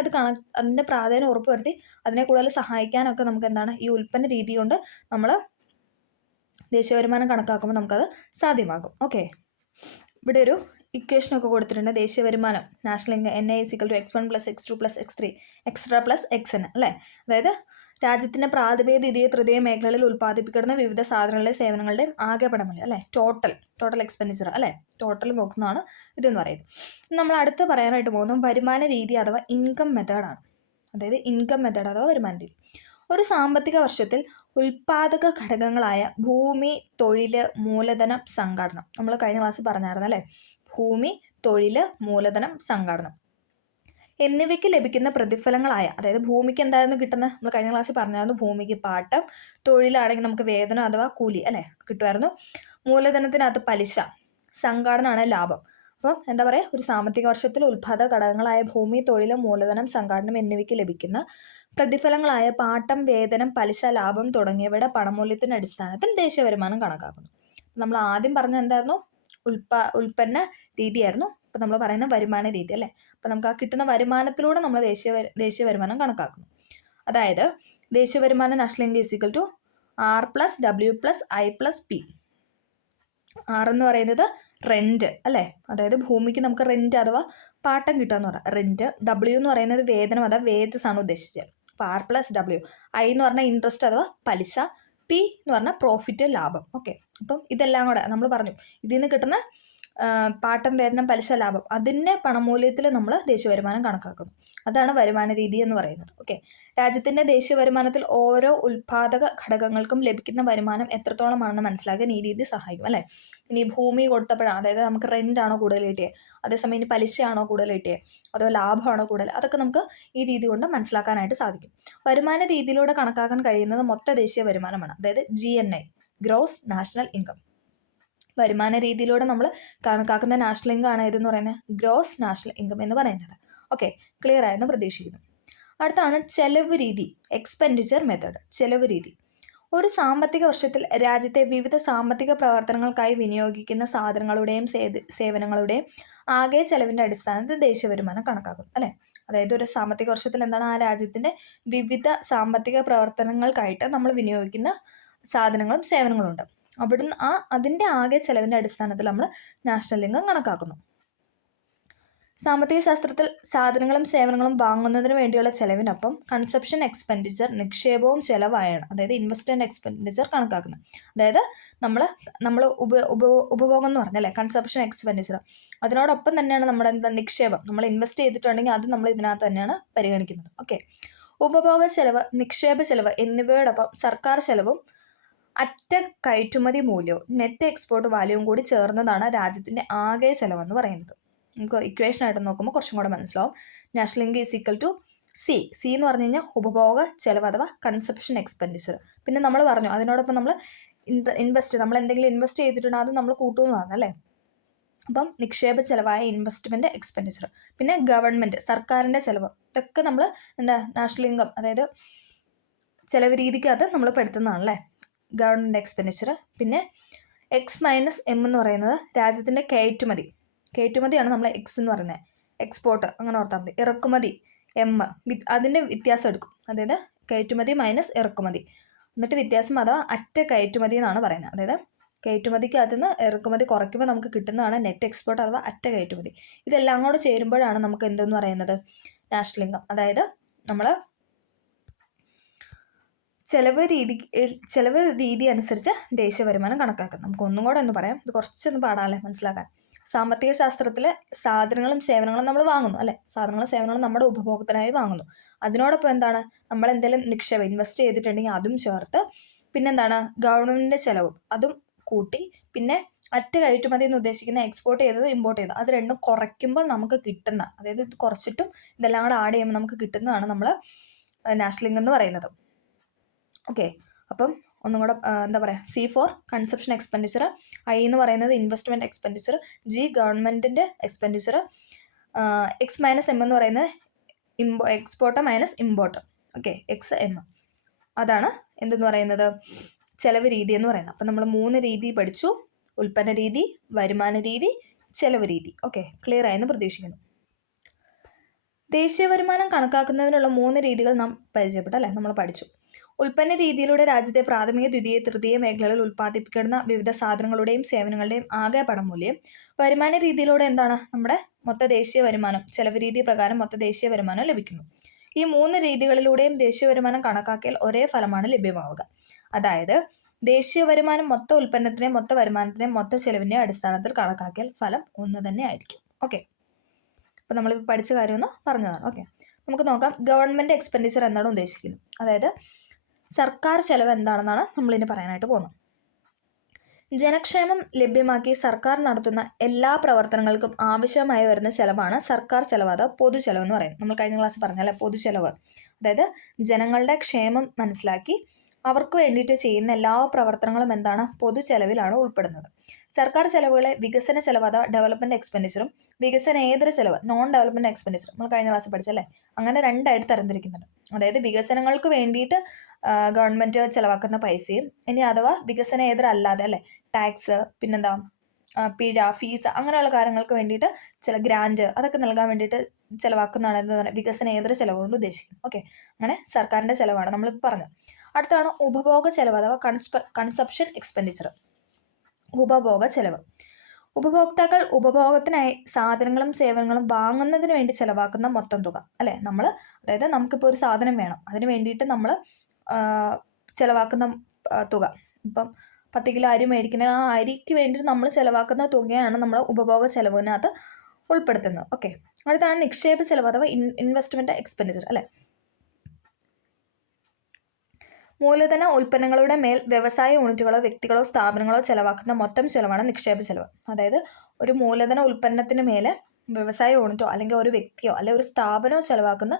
അതിൻ്റെ പ്രാധാന്യം ഉറപ്പുവരുത്തി അതിനെ കൂടുതൽ സഹായിക്കാനൊക്കെ നമുക്ക് എന്താണ് ഈ ഉൽപ്പന്ന രീതി കൊണ്ട് നമ്മൾ ദേശീയ വരുമാനം കണക്കാക്കുമ്പോൾ നമുക്കത് സാധ്യമാകും. ഓക്കെ. ഇവിടെ ഒരു ഇക്വേഷനൊക്കെ കൊടുത്തിട്ടുണ്ട്. ദേശീയ വരുമാനം national income NI = X1 + X2 + X3 extra plus XN അല്ലേ. അതായത് രാജ്യത്തിൻ്റെ പ്രാഥമിക, ദ്വിതീയ, തൃതീയ മേഖലകളിൽ ഉൽപ്പാദിപ്പിക്കുന്ന വിവിധ സാധനങ്ങളുടെയും സേവനങ്ങളുടെയും ആകെ പണമൂല്യം അല്ലേ. ടോട്ടൽ എക്സ്പെൻഡിച്ചർ അല്ലേ. ടോട്ടൽ നോക്കുന്നതാണ് ഇതെന്ന് പറയുന്നത്. നമ്മൾ അടുത്ത് പറയാനായിട്ട് പോകുന്നത് വരുമാന രീതി അഥവാ ഇൻകം മെത്തേഡാണ്. അതായത് ഇൻകം മെത്തേഡ് അഥവാ വരുമാന രീതി. ഒരു സാമ്പത്തിക വർഷത്തിൽ ഉൽപ്പാദക ഘടകങ്ങളായ ഭൂമി, തൊഴിൽ, മൂലധനം, സംഘാടനം, നമ്മൾ കഴിഞ്ഞ ക്ലാസ്സിൽ പറഞ്ഞായിരുന്നു അല്ലേ. ഭൂമി, തൊഴിൽ, മൂലധനം, സംഘാടനം എന്നിവയ്ക്ക് ലഭിക്കുന്ന പ്രതിഫലങ്ങളായ, അതായത് ഭൂമിക്ക് എന്തായിരുന്നു കിട്ടുന്നത്, നമ്മൾ കഴിഞ്ഞ ക്ലാസ്സിൽ പറഞ്ഞായിരുന്നു ഭൂമിക്ക് പാട്ടം, തൊഴിലാണെങ്കിൽ നമുക്ക് വേതനം അഥവാ കൂലി അല്ലേ കിട്ടുമായിരുന്നു, മൂലധനത്തിനകത്ത് പലിശ, സംഘാടനമാണ് ലാഭം. അപ്പം എന്താ പറയുക, ഒരു സാമ്പത്തിക വർഷത്തിൽ ഉൽപ്പാദക ഘടകങ്ങളായ ഭൂമി, തൊഴിൽ, മൂലധനം, സംഘാടനം എന്നിവയ്ക്ക് ലഭിക്കുന്ന പ്രതിഫലങ്ങളായ പാട്ടം, വേതനം, പലിശ, ലാഭം തുടങ്ങിയവയുടെ പണമൂല്യത്തിൻ്റെ അടിസ്ഥാനത്തിൽ ദേശീയ വരുമാനം കണക്കാക്കുന്നു. നമ്മൾ ആദ്യം പറഞ്ഞ എന്തായിരുന്നു, ഉൽപ്പന്ന രീതിയായിരുന്നു. അപ്പോൾ നമ്മൾ പറയുന്ന വരുമാന രീതി അല്ലേ. അപ്പോൾ നമുക്ക് ആ കിട്ടുന്ന വരുമാനത്തിലൂടെ നമ്മൾ ദേശീയ വരുമാനം കണക്കാക്കുന്നു. അതായത് ദേശീയ വരുമാനം നാഷണൽ ഇൻകം = R+W+I+P. R എന്ന് പറയുന്നത് റെൻറ്റ് അല്ലേ, അതായത് ഭൂമിക്ക് നമുക്ക് റെൻറ്റ് അഥവാ പാട്ടം കിട്ടുക എന്ന് പറയാം, റെൻറ്റ്. W എന്ന് പറയുന്നത് വേതനം അഥവാ വേജസ് ആണ് ഉദ്ദേശിച്ചത്. അപ്പോൾ R+W. I എന്ന് പറഞ്ഞാൽ ഇൻട്രസ്റ്റ് അഥവാ പലിശ. P എന്ന് പറഞ്ഞാൽ പ്രോഫിറ്റ്, ലാഭം. ഓക്കെ, അപ്പം ഇതെല്ലാം കൂടെ നമ്മൾ പറഞ്ഞു ഇതിൽ നിന്ന് കിട്ടുന്ന പാട്ടം, വേതനം, പലിശ, ലാഭം അതിൻ്റെ പണമൂല്യത്തിൽ നമ്മൾ ദേശീയ വരുമാനം കണക്കാക്കുന്നു. അതാണ് വരുമാന രീതി എന്ന് പറയുന്നത്. ഓക്കെ, രാജ്യത്തിൻ്റെ ദേശീയ വരുമാനത്തിൽ ഓരോ ഉൽപാദക ഘടകങ്ങൾക്കും ലഭിക്കുന്ന വരുമാനം എത്രത്തോളമാണെന്ന് മനസ്സിലാക്കാൻ ഈ രീതി സഹായിക്കും അല്ലേ. ഇനി ഭൂമി കൊടുത്തപ്പോഴാണ്, അതായത് നമുക്ക് റെൻ്റ് ആണോ കൂടുതൽ കിട്ടിയത്, അതേസമയം ഇനി പലിശയാണോ കൂടുതൽ കിട്ടിയത്, അതോ ലാഭമാണോ കൂടുതൽ, അതൊക്കെ നമുക്ക് ഈ രീതി കൊണ്ട് മനസ്സിലാക്കാനായിട്ട് സാധിക്കും. വരുമാന രീതിയിലൂടെ കണക്കാക്കാൻ കഴിയുന്നത് മൊത്ത ദേശീയ വരുമാനമാണ്, അതായത് GNI, ഗ്രോസ് നാഷണൽ ഇൻകം. വരുമാന രീതിയിലൂടെ നമ്മൾ കണക്കാക്കുന്ന നാഷണൽ ഇൻകം ആണ് ഇതെന്ന് പറയുന്നത് ഗ്രോസ് നാഷണൽ ഇൻകം എന്ന് പറയുന്നത്. ഓക്കെ, ക്ലിയർ ആയെന്ന് പ്രതീക്ഷിക്കുന്നു. അടുത്താണ് ചെലവ് രീതി, എക്സ്പെൻഡിച്ചർ മെത്തേഡ്. ചെലവ് രീതി ഒരു സാമ്പത്തിക വർഷത്തിൽ രാജ്യത്തെ വിവിധ സാമ്പത്തിക പ്രവർത്തനങ്ങൾക്കായി വിനിയോഗിക്കുന്ന സാധനങ്ങളുടെയും സേവനങ്ങളുടെയും ആകെ ചെലവിൻ്റെ അടിസ്ഥാനത്തിൽ ദേശീയ വരുമാനം കണക്കാക്കും അല്ലേ. അതായത് ഒരു സാമ്പത്തിക വർഷത്തിൽ എന്താണ് ആ രാജ്യത്തിൻ്റെ വിവിധ സാമ്പത്തിക പ്രവർത്തനങ്ങൾക്കായിട്ട് നമ്മൾ വിനിയോഗിക്കുന്ന സാധനങ്ങളും സേവനങ്ങളും ഉണ്ട്, അവിടുന്ന് അതിൻ്റെ ആകെ ചെലവിൻ്റെ അടിസ്ഥാനത്തിൽ നമ്മൾ നാഷണൽ ഇൻകം കണക്കാക്കുന്നു. സാമ്പത്തിക ശാസ്ത്രത്തിൽ സാധനങ്ങളും സേവനങ്ങളും വാങ്ങുന്നതിന് വേണ്ടിയുള്ള ചെലവിനൊപ്പം കൺസപ്ഷൻ എക്സ്പെൻഡിച്ചർ, നിക്ഷേപവും ചെലവായാണ്, അതായത് ഇൻവെസ്റ്റ്മെൻറ്റ് എക്സ്പെൻഡിച്ചർ കണക്കാക്കുന്നത്. അതായത് നമ്മൾ ഉപഭോഗം എന്ന് പറഞ്ഞല്ലേ കൺസപ്ഷൻ എക്സ്പെൻഡിച്ചർ, അതിനോടൊപ്പം തന്നെയാണ് നമ്മുടെ നിക്ഷേപം, നമ്മൾ ഇൻവെസ്റ്റ് ചെയ്തിട്ടുണ്ടെങ്കിൽ അത് നമ്മൾ ഇതിനകത്ത് തന്നെയാണ് പരിഗണിക്കുന്നത്. ഓക്കെ, ഉപഭോഗ ചെലവ്, നിക്ഷേപ ചെലവ് എന്നിവയോടൊപ്പം സർക്കാർ ചെലവും അറ്റ കയറ്റുമതി മൂല്യവും നെറ്റ് എക്സ്പോർട്ട് വാല്യൂവും കൂടി ചേർന്നതാണ് രാജ്യത്തിൻ്റെ ആകെ ചെലവെന്ന് പറയുന്നത്. നമുക്ക് ഇക്വേഷനായിട്ട് നോക്കുമ്പോൾ കുറച്ചും കൂടെ മനസ്സിലാവും. National income is equal to C എന്ന് പറഞ്ഞു കഴിഞ്ഞാൽ ഉപഭോഗ ചെലവ് അഥവാ കൺസപ്ഷൻ എക്സ്പെൻഡിച്ചർ. പിന്നെ നമ്മൾ പറഞ്ഞു അതിനോടൊപ്പം നമ്മൾ നമ്മൾ എന്തെങ്കിലും ഇൻവെസ്റ്റ് ചെയ്തിട്ടുണ്ടോ അത് നമ്മൾ കൂട്ടുമെന്ന് പറഞ്ഞല്ലേ. അപ്പം നിക്ഷേപ ചെലവായ ഇൻവെസ്റ്റ്മെൻറ്റ് എക്സ്പെൻഡിച്ചർ, പിന്നെ ഗവൺമെൻറ് സർക്കാരിൻ്റെ ചെലവ്, ഇതൊക്കെ നമ്മൾ നാഷണൽ ഇൻകം അതായത് ചെലവ് രീതിക്കകത്ത് നമ്മൾ പെടുത്തുന്നതാണല്ലേ ഗവൺമെൻറ് എക്സ്പെൻഡിച്ചർ. പിന്നെ X-M എന്ന് പറയുന്നത് രാജ്യത്തിൻ്റെ കയറ്റുമതിയാണ് നമ്മൾ എക്സ് എന്ന് പറയുന്നത്, എക്സ്പോർട്ട് അങ്ങനെ ഓർത്താൽ മതി. ഇറക്കുമതി M, അതിൻ്റെ വ്യത്യാസം എടുക്കും, അതായത് കയറ്റുമതി മൈനസ് ഇറക്കുമതി, എന്നിട്ട് വ്യത്യാസം അഥവാ അറ്റ കയറ്റുമതി എന്നാണ് പറയുന്നത്. അതായത് കയറ്റുമതിക്കകത്ത് നിന്ന് ഇറക്കുമതി കുറയ്ക്കുമ്പോൾ നമുക്ക് കിട്ടുന്നതാണ് നെറ്റ് എക്സ്പോർട്ട് അഥവാ അറ്റ കയറ്റുമതി. ഇതെല്ലാം കൂടെ ചേരുമ്പോഴാണ് നമുക്ക് എന്തെന്ന് പറയുന്നത് നാഷണൽ ഇൻകം. അതായത് നമ്മൾ ചെലവ് രീതി അനുസരിച്ച് ദേശീയ വരുമാനം കണക്കാക്കാം. നമുക്ക് ഒന്നും കൂടെ ഒന്ന് പറയാം, ഇത് കുറച്ചൊന്ന് പാടാല്ലേ മനസ്സിലാക്കാൻ. സാമ്പത്തിക ശാസ്ത്രത്തിലെ സാധനങ്ങളും സേവനങ്ങളും നമ്മൾ വാങ്ങുന്നു അല്ലേ, സാധനങ്ങളും സേവനങ്ങളും നമ്മുടെ ഉപഭോഗത്തിനായി വാങ്ങുന്നു. അതിനോടൊപ്പം എന്താണ് നമ്മൾ എന്തെങ്കിലും നിക്ഷേപം ഇൻവെസ്റ്റ് ചെയ്തിട്ടുണ്ടെങ്കിൽ അതും ചേർത്ത്, പിന്നെന്താണ് ഗവൺമെൻറ്റിൻ്റെ ചിലവും അതും കൂട്ടി, പിന്നെ അറ്റ കയറ്റുമതി എന്ന് ഉദ്ദേശിക്കുന്ന എക്സ്പോർട്ട് ചെയ്തത് ഇമ്പോർട്ട് ചെയ്തത് അത് രണ്ടും കുറയ്ക്കുമ്പോൾ നമുക്ക് കിട്ടുന്ന, അതായത് ഇത് കുറച്ചിട്ടും ഇതെല്ലാം കൂടെ ആഡ് ചെയ്യുമ്പോൾ നമുക്ക് കിട്ടുന്നതാണ് നമ്മൾ നാഷണൽ ഇൻകം എന്ന് പറയുന്നത്. ഓക്കെ, അപ്പം ഒന്നും കൂടെ എന്താ പറയുക, C for consumption expenditure, I എന്ന് പറയുന്നത് ഇൻവെസ്റ്റ്മെൻറ്റ് എക്സ്പെൻഡിച്ചർ, G ഗവൺമെൻറ്റിൻ്റെ എക്സ്പെൻഡിച്ചർ, X-M എന്ന് പറയുന്നത് export minus import. Okay, XM അതാണ് എന്തെന്ന് പറയുന്നത് ചെലവ് രീതി എന്ന് പറയുന്നത്. അപ്പം നമ്മൾ 3 രീതി പഠിച്ചു, ഉൽപ്പന്ന രീതി, വരുമാന രീതി, ചെലവ് രീതി. ഓക്കെ, ക്ലിയർ ആയെന്ന് പ്രതീക്ഷിക്കുന്നു. ദേശീയ വരുമാനം കണക്കാക്കുന്നതിനുള്ള 3 രീതികൾ നാം പരിചയപ്പെട്ടു അല്ലേ, നമ്മൾ പഠിച്ചു. ഉൽപ്പന്ന രീതിയിലൂടെ രാജ്യത്തെ പ്രാഥമിക, ദ്വിതീയ, തൃതീയ മേഖലകളിൽ ഉൽപ്പാദിപ്പിക്കുന്ന വിവിധ സാധനങ്ങളുടെയും സേവനങ്ങളുടെയും ആകെ പണമൂല്യം. വരുമാന രീതിയിലൂടെ എന്താണ് നമ്മുടെ മൊത്ത ദേശീയ വരുമാനം, ചെലവ് രീതി പ്രകാരം മൊത്ത ദേശീയ വരുമാനം ലഭിക്കുന്നു. ഈ 3 രീതികളിലൂടെയും ദേശീയ വരുമാനം കണക്കാക്കിയാൽ ഒരേ ഫലമാണ് ലഭ്യമാവുക. അതായത് ദേശീയ വരുമാനം മൊത്ത ഉൽപ്പന്നത്തിൻ്റെയും മൊത്ത വരുമാനത്തിൻ്റെയും മൊത്ത ചെലവിൻ്റെയും അടിസ്ഥാനത്തിൽ കണക്കാക്കിയാൽ ഫലം ഒന്ന് തന്നെ ആയിരിക്കും. ഓക്കെ, അപ്പോൾ നമ്മളിപ്പോൾ പഠിച്ച കാര്യമൊന്ന് പറഞ്ഞതാണ്. ഓക്കെ, നമുക്ക് നോക്കാം ഗവൺമെൻറ് എക്സ്പെൻഡിച്ചർ എന്താണ് ഉദ്ദേശിക്കുന്നത്. അതായത് സർക്കാർ ചെലവ് എന്താണെന്നാണ് നമ്മളിനി പറയാനായിട്ട് പോകുന്നത്. ജനക്ഷേമം ലഭ്യമാക്കി സർക്കാർ നടത്തുന്ന എല്ലാ പ്രവർത്തനങ്ങൾക്കും ആവശ്യമായി വരുന്ന ചെലവാണ് സർക്കാർ ചെലവ് അഥവാ പൊതു ചെലവ് എന്ന് പറയുന്നത്. നമ്മൾ കഴിഞ്ഞ ക്ലാസ്സിൽ പറഞ്ഞല്ലേ പൊതു ചെലവ്, അതായത് ജനങ്ങളുടെ ക്ഷേമം മനസ്സിലാക്കി അവർക്ക് വേണ്ടിയിട്ട് ചെയ്യുന്ന എല്ലാ പ്രവർത്തനങ്ങളും എന്താണ് പൊതു ചെലവിലാണ് ഉൾപ്പെടുന്നത്. സർക്കാർ ചെലവുകളെ വികസന ചെലവ് അഥവാ ഡെവലപ്മെൻറ്റ് എക്സ്പെൻഡിച്ചറും വികസനേതര ചെലവ് നോൺ ഡെവലപ്മെൻറ്റ് എക്സ്പെൻഡിച്ചർ നമ്മൾ കഴിഞ്ഞ ക്ലാസ്സിൽ പഠിച്ചല്ലേ, അങ്ങനെ 2 ആയിട്ട് തരംതിരിക്കുന്നുണ്ട്. അതായത് വികസനങ്ങൾക്ക് വേണ്ടിയിട്ട് ഗവൺമെൻറ് ചിലവാക്കുന്ന പൈസയും, ഇനി അഥവാ വികസനേതര അല്ലാതെ അല്ലേ ടാക്സ്, പിന്നെന്താ പിഴ, ഫീസ് അങ്ങനെയുള്ള കാര്യങ്ങൾക്ക് വേണ്ടിയിട്ട് ചില ഗ്രാൻഡ് അതൊക്കെ നൽകാൻ വേണ്ടിയിട്ട് ചിലവാക്കുന്നതാണ് എന്ന് പറഞ്ഞാൽ വികസനേതര ചിലവ് കൊണ്ട് ഉദ്ദേശിക്കുന്നത്. ഓക്കെ, അങ്ങനെ സർക്കാരിൻ്റെ ചിലവാണ് നമ്മളിപ്പോൾ പറഞ്ഞത്. അടുത്താണ് ഉപഭോഗ ചെലവ് അഥവാ കൺസപ്ഷൻ എക്സ്പെൻഡിച്ചർ. ഉപഭോഗ ചെലവ്. ഉപഭോക്താക്കൾ ഉപഭോഗത്തിനായി സാധനങ്ങളും സേവനങ്ങളും വാങ്ങുന്നതിന് വേണ്ടി ചെലവാക്കുന്ന മൊത്തം തുക, അല്ലേ? അതായത് നമുക്കിപ്പോൾ ഒരു സാധനം വേണം, അതിന് വേണ്ടിയിട്ട് നമ്മൾ ചെലവാക്കുന്ന തുക. ഇപ്പം 10 കിലോ അരി മേടിക്കുന്ന ആ അരിക്ക് വേണ്ടിയിട്ട് നമ്മൾ ചെലവാക്കുന്ന തുകയാണ് നമ്മൾ ഉപഭോഗ ചെലവിനകത്ത് ഉൾപ്പെടുത്തുന്നത്. ഓക്കെ. അടുത്താണ് നിക്ഷേപ ചെലവ് അഥവാ ഇൻവെസ്റ്റ്മെന്റ് എക്സ്പെൻഡിച്ചർ, അല്ലേ? മൂലധന ഉൽപ്പന്നങ്ങളുടെ മേൽ വ്യവസായ യൂണിറ്റുകളോ വ്യക്തികളോ സ്ഥാപനങ്ങളോ ചെലവാക്കുന്ന മൊത്തം ചെലവാണ് നിക്ഷേപ ചെലവ്. അതായത് ഒരു മൂലധന ഉൽപ്പന്നത്തിന് മേലെ വ്യവസായ യൂണിറ്റോ അല്ലെങ്കിൽ ഒരു വ്യക്തിയോ അല്ലെങ്കിൽ ഒരു സ്ഥാപനമോ ചെലവാക്കുന്ന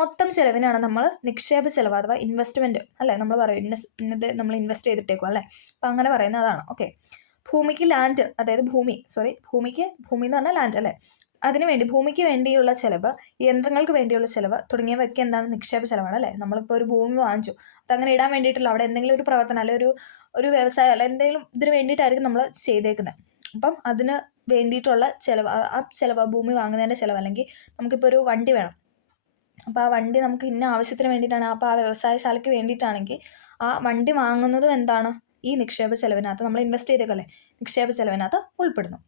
മൊത്തം ചെലവിനാണ് നമ്മൾ നിക്ഷേപ ചെലവ് അഥവാ ഇൻവെസ്റ്റ്മെന്റ്, അല്ലേ? നമ്മൾ പറയും ഇന്നത് നമ്മൾ ഇൻവെസ്റ്റ് ചെയ്തിട്ടേക്കും, അല്ലേ? അപ്പം അങ്ങനെ പറയുന്നത് അതാണ്. ഓക്കെ. ഭൂമിക്ക് ലാൻഡ്, അതായത് ഭൂമി എന്ന് പറഞ്ഞാൽ ലാൻഡ്, അല്ലേ? അതിനുവേണ്ടി ഭൂമിക്ക് വേണ്ടിയുള്ള ചെലവ്, യന്ത്രങ്ങൾക്ക് വേണ്ടിയുള്ള ചെലവ് തുടങ്ങിയവയൊക്കെ എന്താണ്? നിക്ഷേപ ചെലവാണ്, അല്ലേ? നമ്മളിപ്പോൾ ഒരു ഭൂമി വാങ്ങിച്ചു, അതങ്ങനെ ഇടാൻ വേണ്ടിയിട്ടില്ല, അവിടെ എന്തെങ്കിലും ഒരു പ്രവർത്തനം അല്ലെങ്കിൽ ഒരു വ്യവസായം അല്ല എന്തെങ്കിലും ഇതിന് വേണ്ടിയിട്ടായിരിക്കും നമ്മൾ ചെയ്തേക്കുന്നത്. അപ്പം അതിന് വേണ്ടിയിട്ടുള്ള ചെലവ്, ആ ഭൂമി വാങ്ങുന്നതിൻ്റെ ചെലവ്, അല്ലെങ്കിൽ നമുക്കിപ്പോൾ ഒരു വണ്ടി വേണം, അപ്പോൾ ആ വണ്ടി നമുക്ക് ഇന്ന ആവശ്യത്തിന് വേണ്ടിയിട്ടാണ്, അപ്പോൾ ആ വ്യവസായശാലയ്ക്ക് വേണ്ടിയിട്ടാണെങ്കിൽ ആ വണ്ടി വാങ്ങുന്നതും എന്താണ്? ഈ നിക്ഷേപ ചെലവിനകത്ത് നമ്മൾ ഇൻവെസ്റ്റ് ചെയ്തേക്കല്ലേ, നിക്ഷേപ ചെലവിനകത്ത് ഉൾപ്പെടുന്നു.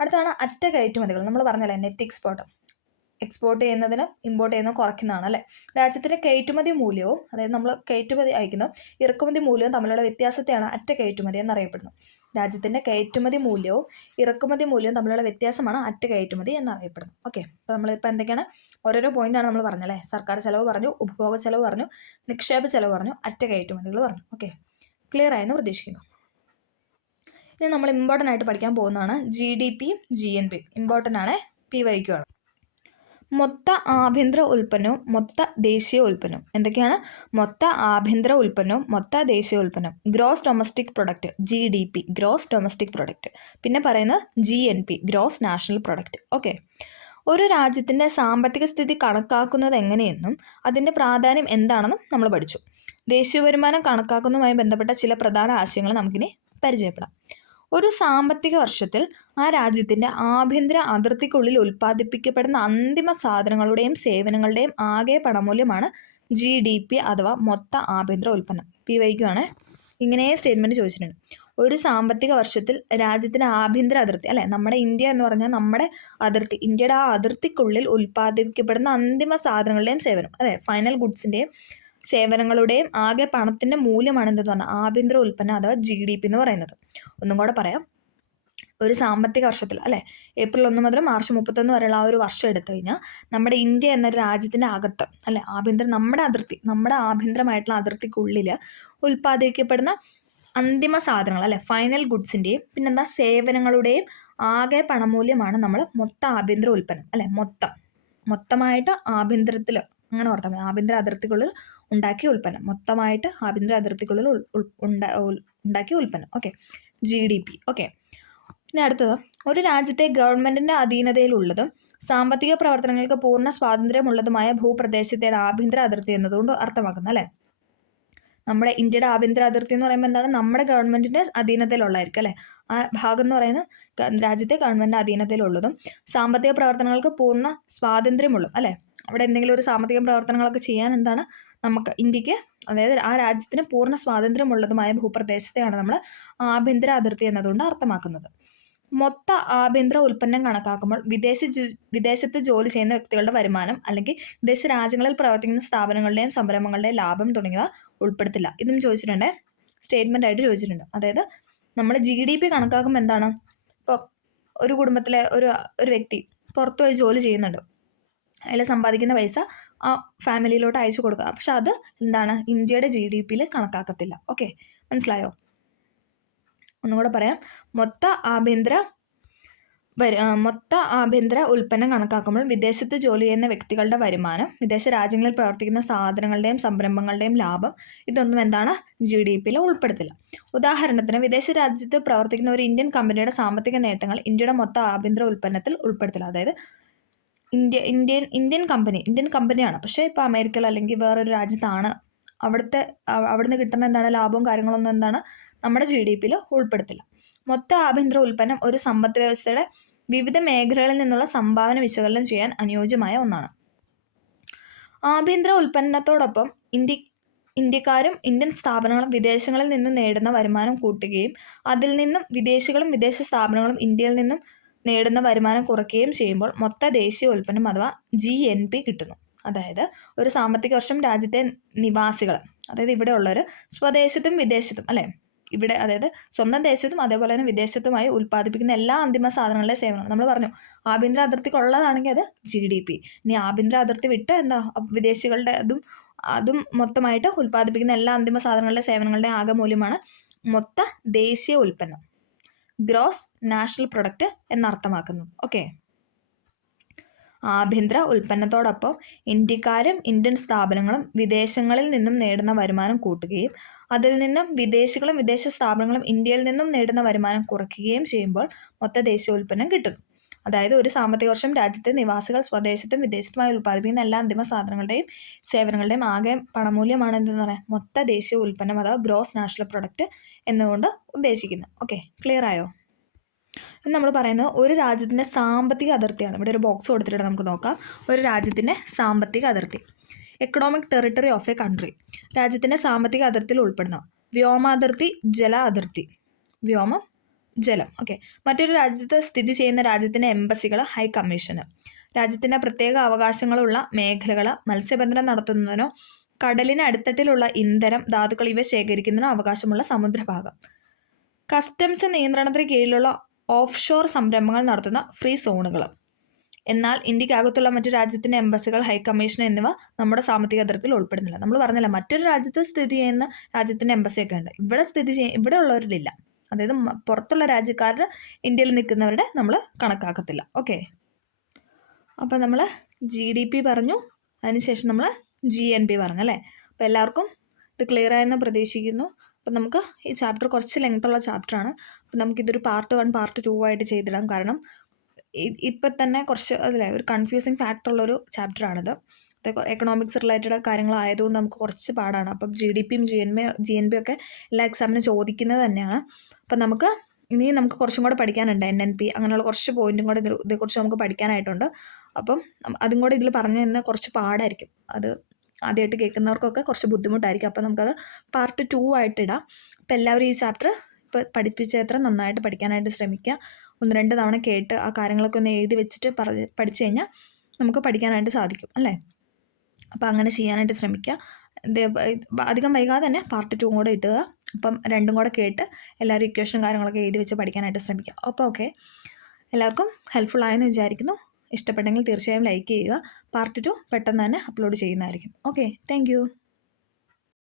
അടുത്താണ് അറ്റ കയറ്റുമതികൾ. നമ്മൾ പറഞ്ഞല്ലേ നെറ്റ് എക്സ്പോർട്ട് ചെയ്യുന്നതിനും ഇമ്പോർട്ട് ചെയ്യുന്നതും കുറയ്ക്കുന്നതാണ്, അല്ലേ? രാജ്യത്തിൻ്റെ കയറ്റുമതി മൂല്യവും, അതായത് നമ്മൾ കയറ്റുമതി അയക്കുന്ന ഇറക്കുമതി മൂല്യവും തമ്മിലുള്ള വ്യത്യാസത്തെയാണ് അറ്റ കയറ്റുമതി എന്നറിയപ്പെടുന്നത്. രാജ്യത്തിൻ്റെ കയറ്റുമതി മൂല്യവും ഇറക്കുമതി മൂല്യവും തമ്മിലുള്ള വ്യത്യാസമാണ് അറ്റ കയറ്റുമതി എന്നറിയപ്പെടുന്നത്. ഓക്കെ. അപ്പോൾ നമ്മളിപ്പോൾ എന്തൊക്കെയാണ് ഓരോരോ പോയിന്റാണ് നമ്മൾ പറഞ്ഞല്ലേ. സർക്കാർ ചെലവ് പറഞ്ഞു, ഉപഭോഗ ചെലവ് പറഞ്ഞു, നിക്ഷേപ ചെലവ് പറഞ്ഞു, അറ്റ കയറ്റുമതികൾ പറഞ്ഞു. ഓക്കെ, ക്ലിയർ ആയെന്ന് പ്രതീക്ഷിക്കുന്നു. ഇനി നമ്മൾ ഇമ്പോർട്ടൻ്റ് ആയിട്ട് പഠിക്കാൻ പോകുന്നതാണ് GDP GNP. ഇമ്പോർട്ടൻ്റ് ആണ്, PYQ ആണ്. മൊത്ത ആഭ്യന്തര ഉൽപ്പന്നവും മൊത്ത ദേശീയ ഉൽപ്പന്നവും. എന്തൊക്കെയാണ്? മൊത്ത ആഭ്യന്തര ഉൽപ്പന്നവും മൊത്ത ദേശീയ ഉൽപ്പന്നം, gross domestic product, GDP gross domestic product. പിന്നെ പറയുന്നത് GNP gross national product. Okay. ഒരു രാജ്യത്തിൻ്റെ സാമ്പത്തിക സ്ഥിതി കണക്കാക്കുന്നത് എങ്ങനെയെന്നും അതിൻ്റെ പ്രാധാന്യം എന്താണെന്നും നമ്മൾ പഠിച്ചു. ദേശീയ വരുമാനം കണക്കാക്കുന്നതുമായി ബന്ധപ്പെട്ട ചില പ്രധാന ആശയങ്ങൾ നമുക്കിനി പരിചയപ്പെടാം. ഒരു സാമ്പത്തിക വർഷത്തിൽ ആ രാജ്യത്തിൻ്റെ ആഭ്യന്തര അതിർത്തിക്കുള്ളിൽ ഉൽപ്പാദിപ്പിക്കപ്പെടുന്ന അന്തിമ സാധനങ്ങളുടെയും സേവനങ്ങളുടെയും ആകെ പണമൂല്യമാണ് GDP അഥവാ മൊത്ത ആഭ്യന്തര ഉൽപ്പന്നം. PYQ ആണ്. ഇങ്ങനെ സ്റ്റേറ്റ്മെൻറ്റ് ചോദിച്ചിട്ടുണ്ട്. ഒരു സാമ്പത്തിക വർഷത്തിൽ രാജ്യത്തിൻ്റെ ആഭ്യന്തര അതിർത്തി, അല്ലേ? നമ്മുടെ ഇന്ത്യ എന്ന് പറഞ്ഞാൽ നമ്മുടെ അതിർത്തി, ഇന്ത്യയുടെ ആ അതിർത്തിക്കുള്ളിൽ ഉൽപ്പാദിപ്പിക്കപ്പെടുന്ന അന്തിമ സാധനങ്ങളുടെയും സേവനം, അതെ, ഫൈനൽ ഗുഡ്സിൻ്റെയും സേവനങ്ങളുടെയും ആകെ പണത്തിൻ്റെ മൂല്യമാണ് എന്തെന്ന് പറഞ്ഞാൽ ആഭ്യന്തര ഉൽപ്പന്നം അഥവാ GDP എന്ന് പറയുന്നത്. ഒന്നും കൂടെ പറയാം. ഒരു സാമ്പത്തിക വർഷത്തിൽ, അല്ലേ, ഏപ്രിൽ 1 മുതൽ മാർച്ച് 31 വരെയുള്ള ആ ഒരു വർഷം എടുത്തു കഴിഞ്ഞാൽ നമ്മുടെ ഇന്ത്യ എന്ന രാജ്യത്തിൻ്റെ അകത്ത്, അല്ലേ, നമ്മുടെ ആഭ്യന്തരമായിട്ടുള്ള അതിർത്തിക്കുള്ളിൽ ഉൽപ്പാദിപ്പിക്കപ്പെടുന്ന അന്തിമ സാധനങ്ങൾ, അല്ലെ, ഫൈനൽ ഗുഡ്സിൻ്റെയും പിന്നെന്താ സേവനങ്ങളുടെയും ആകെ പണമൂല്യമാണ് നമ്മൾ മൊത്ത ആഭ്യന്തര ഉൽപ്പന്നം, അല്ലെ? മൊത്തമായിട്ട് ആഭ്യന്തരത്തിൽ, അങ്ങനെ ഓർത്താൽ മതി, ആഭ്യന്തര അതിർത്തിക്കുള്ളിൽ ഉണ്ടാക്കിയ ഉൽപ്പന്നം, മൊത്തമായിട്ട് ആഭ്യന്തര അതിർത്തിക്കുള്ളിൽ ഉണ്ടാക്കിയ ഉൽപ്പന്നം. Okay, GDP. ഓക്കെ. പിന്നെ അടുത്തത്, ഒരു രാജ്യത്തെ ഗവൺമെൻറ്റിൻ്റെ അധീനതയിലുള്ളതും സാമ്പത്തിക പ്രവർത്തനങ്ങൾക്ക് പൂർണ്ണ സ്വാതന്ത്ര്യമുള്ളതുമായ ഭൂപ്രദേശത്തെയാണ് ആഭ്യന്തര അതിർത്തി എന്നതുകൊണ്ട് അർത്ഥമാക്കുന്നത്, അല്ലേ? നമ്മുടെ ഇന്ത്യയുടെ ആഭ്യന്തര അതിർത്തി എന്ന് പറയുമ്പോൾ എന്താണ്? നമ്മുടെ ഗവൺമെൻറ്റിൻ്റെ അധീനതയിലുള്ളതായിരിക്കും, അല്ലേ? ആ ഭാഗം എന്ന് പറയുന്നത് രാജ്യത്തെ ഗവൺമെൻറ്റിൻ്റെ അധീനതയിലുള്ളതും സാമ്പത്തിക പ്രവർത്തനങ്ങൾക്ക് പൂർണ്ണ സ്വാതന്ത്ര്യമുള്ളതും, അല്ലേ? അവിടെ എന്തെങ്കിലും ഒരു സാമ്പത്തിക പ്രവർത്തനങ്ങളൊക്കെ ചെയ്യാൻ എന്താണ് നമുക്ക് ഇന്ത്യക്ക്, അതായത് ആ രാജ്യത്തിന് പൂർണ്ണ സ്വാതന്ത്ര്യമുള്ളതുമായ ഭൂപ്രദേശത്തെയാണ് നമ്മൾ ആഭ്യന്തര അതിർത്തി എന്നതുകൊണ്ട് അർത്ഥമാക്കുന്നത്. മൊത്ത ആഭ്യന്തര ഉൽപ്പന്നം കണക്കാക്കുമ്പോൾ വിദേശത്ത് ജോലി ചെയ്യുന്ന വ്യക്തികളുടെ വരുമാനം അല്ലെങ്കിൽ വിദേശ രാജ്യങ്ങളിൽ പ്രവർത്തിക്കുന്ന സ്ഥാപനങ്ങളുടെയും സംരംഭങ്ങളുടെയും ലാഭം തുടങ്ങിയവ ഉൾപ്പെടുത്തില്ല. ഇതും ചോദിച്ചിട്ടുണ്ട്, സ്റ്റേറ്റ്മെൻ്റ് ആയിട്ട് ചോദിച്ചിട്ടുണ്ട്. അതായത് നമ്മൾ GDP കണക്കാക്കുമ്പോൾ എന്താണ്, ഇപ്പോൾ ഒരു കുടുംബത്തിലെ ഒരു വ്യക്തി പുറത്തു പോയി ജോലി ചെയ്യുന്നുണ്ട്, അതിൽ സമ്പാദിക്കുന്ന പൈസ ആ ഫാമിലിയിലോട്ട് അയച്ചു കൊടുക്കുക, പക്ഷെ അത് എന്താണ് ഇന്ത്യയുടെ GDPയിൽ കണക്കാക്കത്തില്ല. ഓക്കെ, മനസ്സിലായോ? ഒന്നുകൂടെ പറയാം. മൊത്ത ആഭ്യന്തര ഉൽപ്പന്നം കണക്കാക്കുമ്പോൾ വിദേശത്ത് ജോലി ചെയ്യുന്ന വ്യക്തികളുടെ വരുമാനം, വിദേശ രാജ്യങ്ങളിൽ പ്രവർത്തിക്കുന്ന സാധനങ്ങളുടെയും സംരംഭങ്ങളുടെയും ലാഭം, ഇതൊന്നും എന്താണ് GDPയിൽ ഉൾപ്പെടുത്തില്ല. ഉദാഹരണത്തിന് വിദേശ രാജ്യത്ത് പ്രവർത്തിക്കുന്ന ഒരു ഇന്ത്യൻ കമ്പനിയുടെ സാമ്പത്തിക നേട്ടങ്ങൾ ഇന്ത്യയുടെ മൊത്ത ആഭ്യന്തര ഉൽപ്പന്നത്തിൽ ഉൾപ്പെടുത്തില്ല. അതായത് ഇന്ത്യൻ കമ്പനിയാണ്, പക്ഷേ ഇപ്പോൾ അമേരിക്കയിൽ അല്ലെങ്കിൽ വേറൊരു രാജ്യത്താണ്, അവിടുന്ന് കിട്ടുന്ന എന്താണ് ലാഭവും കാര്യങ്ങളൊന്നും എന്താണ് നമ്മുടെ GDPയിൽ ഉൾപ്പെടുത്തില്ല. മൊത്ത ആഭ്യന്തര ഉൽപ്പന്നം ഒരു സമ്പദ് വ്യവസ്ഥയുടെ വിവിധ മേഖലകളിൽ നിന്നുള്ള സംഭാവന വിശകലനം ചെയ്യാൻ അനുയോജ്യമായ ഒന്നാണ്. ആഭ്യന്തര ഉൽപ്പന്നത്തോടൊപ്പം ഇന്ത്യക്കാരും ഇന്ത്യൻ സ്ഥാപനങ്ങളും വിദേശങ്ങളിൽ നിന്നും നേടുന്ന വരുമാനം കൂട്ടുകയും അതിൽ നിന്നും വിദേശികളും വിദേശ സ്ഥാപനങ്ങളും ഇന്ത്യയിൽ നിന്നും നേടുന്ന വരുമാനം കുറയ്ക്കുകയും ചെയ്യുമ്പോൾ മൊത്ത ദേശീയ ഉൽപ്പന്നം അഥവാ GNP കിട്ടുന്നു. അതായത് ഒരു സാമ്പത്തിക വർഷം രാജ്യത്തെ നിവാസികൾ, അതായത് ഇവിടെ ഉള്ളവർ സ്വദേശത്തും വിദേശത്തും അല്ലേ, ഇവിടെ അതായത് സ്വന്തം ദേശത്തും അതേപോലെ തന്നെ വിദേശത്തുമായി ഉൽപ്പാദിപ്പിക്കുന്ന എല്ലാ അന്തിമ സാധനങ്ങളുടെ സേവനങ്ങൾ നമ്മൾ പറഞ്ഞു. ആഭ്യന്തര അതിർത്തിക്കുള്ളതാണെങ്കിൽ അത് GDP. ഇനി ആഭ്യന്തര അതിർത്തി വിട്ട് എന്താ വിദേശികളുടെ അതും മൊത്തമായിട്ട് ഉൽപ്പാദിപ്പിക്കുന്ന എല്ലാ അന്തിമ സാധനങ്ങളുടെ സേവനങ്ങളുടെ ആകെ മൂല്യമാണ് മൊത്ത ദേശീയ ഉൽപ്പന്നം, ഗ്രോസ് നാഷണൽ പ്രൊഡക്റ്റ് എന്നർത്ഥമാക്കുന്നത്. ഓക്കെ, ആഭ്യന്തര ഉൽപ്പന്നത്തോടൊപ്പം ഇന്ത്യക്കാരും ഇന്ത്യൻ സ്ഥാപനങ്ങളും വിദേശങ്ങളിൽ നിന്നും നേടുന്ന വരുമാനം കൂട്ടുകയും അതിൽ നിന്നും വിദേശികളും വിദേശ സ്ഥാപനങ്ങളും ഇന്ത്യയിൽ നിന്നും നേടുന്ന വരുമാനം കുറയ്ക്കുകയും ചെയ്യുമ്പോൾ മൊത്ത ദേശീയ ഉൽപ്പന്നം കിട്ടുന്നു. അതായത് ഒരു സാമ്പത്തിക വർഷം രാജ്യത്തെ നിവാസികൾ സ്വദേശത്തും വിദേശത്തുമായി ഉൽപ്പാദിപ്പിക്കുന്ന എല്ലാ അന്തിമ സാധനങ്ങളുടെയും സേവനങ്ങളുടെയും ആകെ പണമൂല്യമാണ് എന്തെന്ന് പറയാം മൊത്ത ദേശീയ ഉൽപ്പന്നം അഥവാ ഗ്രോസ് നാഷണൽ പ്രൊഡക്റ്റ് എന്നുകൊണ്ട് ഉദ്ദേശിക്കുന്നത്. ഓക്കെ, ക്ലിയർ ആയോ? നമ്മൾ പറയുന്നത് ഒരു രാജ്യത്തിൻ്റെ സാമ്പത്തിക അതിർത്തിയാണ്. ഇവിടെ ഒരു ബോക്സ് കൊടുത്തിട്ട് നമുക്ക് നോക്കാം. ഒരു രാജ്യത്തിൻ്റെ സാമ്പത്തിക അതിർത്തി, economic territory of A country. രാജ്യത്തിൻ്റെ സാമ്പത്തിക അതിർത്തിയിൽ ഉൾപ്പെടുന്ന വ്യോമാതിർത്തി, ജല അതിർത്തി, വ്യോമം ജലം. ഓക്കെ, മറ്റൊരു രാജ്യത്ത് സ്ഥിതി ചെയ്യുന്ന രാജ്യത്തിൻ്റെ എംബസികൾ, ഹൈ കമ്മീഷന്. രാജ്യത്തിൻ്റെ പ്രത്യേക അവകാശങ്ങളുള്ള മേഖലകൾ, മത്സ്യബന്ധനം നടത്തുന്നതിനോ കടലിന് അടിത്തട്ടിലുള്ള ഇന്ധനം, ധാതുക്കൾ ഇവ ശേഖരിക്കുന്നതിനോ അവകാശമുള്ള സമുദ്രഭാഗം. കസ്റ്റംസ് നിയന്ത്രണത്തിന് കീഴിലുള്ള ഓഫ് ഷോർ സംരംഭങ്ങൾ നടത്തുന്ന ഫ്രീ സോണുകൾ. എന്നാൽ ഇന്ത്യക്കകത്തുള്ള മറ്റു രാജ്യത്തിൻ്റെ എംബസികൾ, ഹൈക്കമ്മീഷൻ എന്നിവ നമ്മുടെ സാമ്പത്തിക അതിർത്തിയിൽ ഉൾപ്പെടുന്നില്ല. നമ്മൾ പറഞ്ഞില്ല മറ്റൊരു രാജ്യത്ത് സ്ഥിതി ചെയ്യുന്ന രാജ്യത്തിൻ്റെ എംബസിയൊക്കെ ഉണ്ട്, ഇവിടെ ഉള്ളവരിലില്ല. അതായത് പുറത്തുള്ള രാജ്യക്കാരുടെ ഇന്ത്യയിൽ നിൽക്കുന്നവരുടെ നമ്മൾ കണക്കാക്കത്തില്ല. ഓക്കെ, അപ്പോൾ നമ്മൾ GDP പറഞ്ഞു, അതിനുശേഷം നമ്മൾ GNP പറഞ്ഞു അല്ലേ. അപ്പോൾ എല്ലാവർക്കും ഇത് ക്ലിയർ ആയെന്ന് പ്രതീക്ഷിക്കുന്നു. അപ്പം നമുക്ക് ഈ ചാപ്റ്റർ കുറച്ച് ലെങ്ത്തുള്ള ചാപ്റ്ററാണ്. അപ്പം നമുക്കിതൊരു പാർട്ട് 1 പാർട്ട് 2 ആയിട്ട് ചെയ്തിടാം. കാരണം ഇപ്പം തന്നെ കുറച്ച് അതിലെ ഒരു കൺഫ്യൂസിങ് ഫാക്ടറുള്ളൊരു ചാപ്റ്ററാണിത്. എക്കണോമിക്സ് റിലേറ്റഡ് കാര്യങ്ങളായതുകൊണ്ട് നമുക്ക് കുറച്ച് പാടാണ്. അപ്പം GDPയും GNP ഒക്കെ എല്ലാ എക്സാമിനും ചോദിക്കുന്നത് തന്നെയാണ്. അപ്പം നമുക്ക് കുറച്ചും കൂടെ പഠിക്കാനുണ്ട്. NNP അങ്ങനെയുള്ള കുറച്ച് പോയിന്റും കൂടെ ഇതേക്കുറിച്ച് നമുക്ക് പഠിക്കാനായിട്ടുണ്ട്. അപ്പം അതും കൂടെ ഇതിൽ പറഞ്ഞു തരുന്ന കുറച്ച് പാടായിരിക്കും. അത് ആദ്യമായിട്ട് കേൾക്കുന്നവർക്കൊക്കെ കുറച്ച് ബുദ്ധിമുട്ടായിരിക്കും. അപ്പോൾ നമുക്കത് പാർട്ട് 2 ആയിട്ട് ഇടാം. അപ്പോൾ എല്ലാവരും ഈ ചാപ്റ്റർ ഇപ്പോൾ പഠിപ്പിച്ചത്ര നന്നായിട്ട് പഠിക്കാനായിട്ട് ശ്രമിക്കുക. 1-2 തവണ കേട്ട് ആ കാര്യങ്ങളൊക്കെ ഒന്ന് എഴുതി വെച്ചിട്ട് പഠിച്ചു കഴിഞ്ഞാൽ നമുക്ക് പഠിക്കാനായിട്ട് സാധിക്കും അല്ലേ. അപ്പോൾ അങ്ങനെ ചെയ്യാനായിട്ട് ശ്രമിക്കുക. അധികം വൈകാതെ തന്നെ പാർട്ട് 2 കൂടെ ഇട്ടുക. അപ്പം 2 കൂടെ കേട്ട് എല്ലാവരും ഇക്വേഷനും കാര്യങ്ങളൊക്കെ എഴുതി വെച്ച് പഠിക്കാനായിട്ട് ശ്രമിക്കുക. അപ്പോൾ ഓക്കെ, എല്ലാവർക്കും ഹെൽപ്ഫുൾ ആയെന്ന് വിചാരിക്കുന്നു. ഇഷ്ടപ്പെട്ടെങ്കിൽ തീർച്ചയായും ലൈക്ക് ചെയ്യുക. പാർട്ട് 2 പെട്ടെന്ന് തന്നെ അപ്ലോഡ് ചെയ്യുന്നതായിരിക്കും. Okay, thank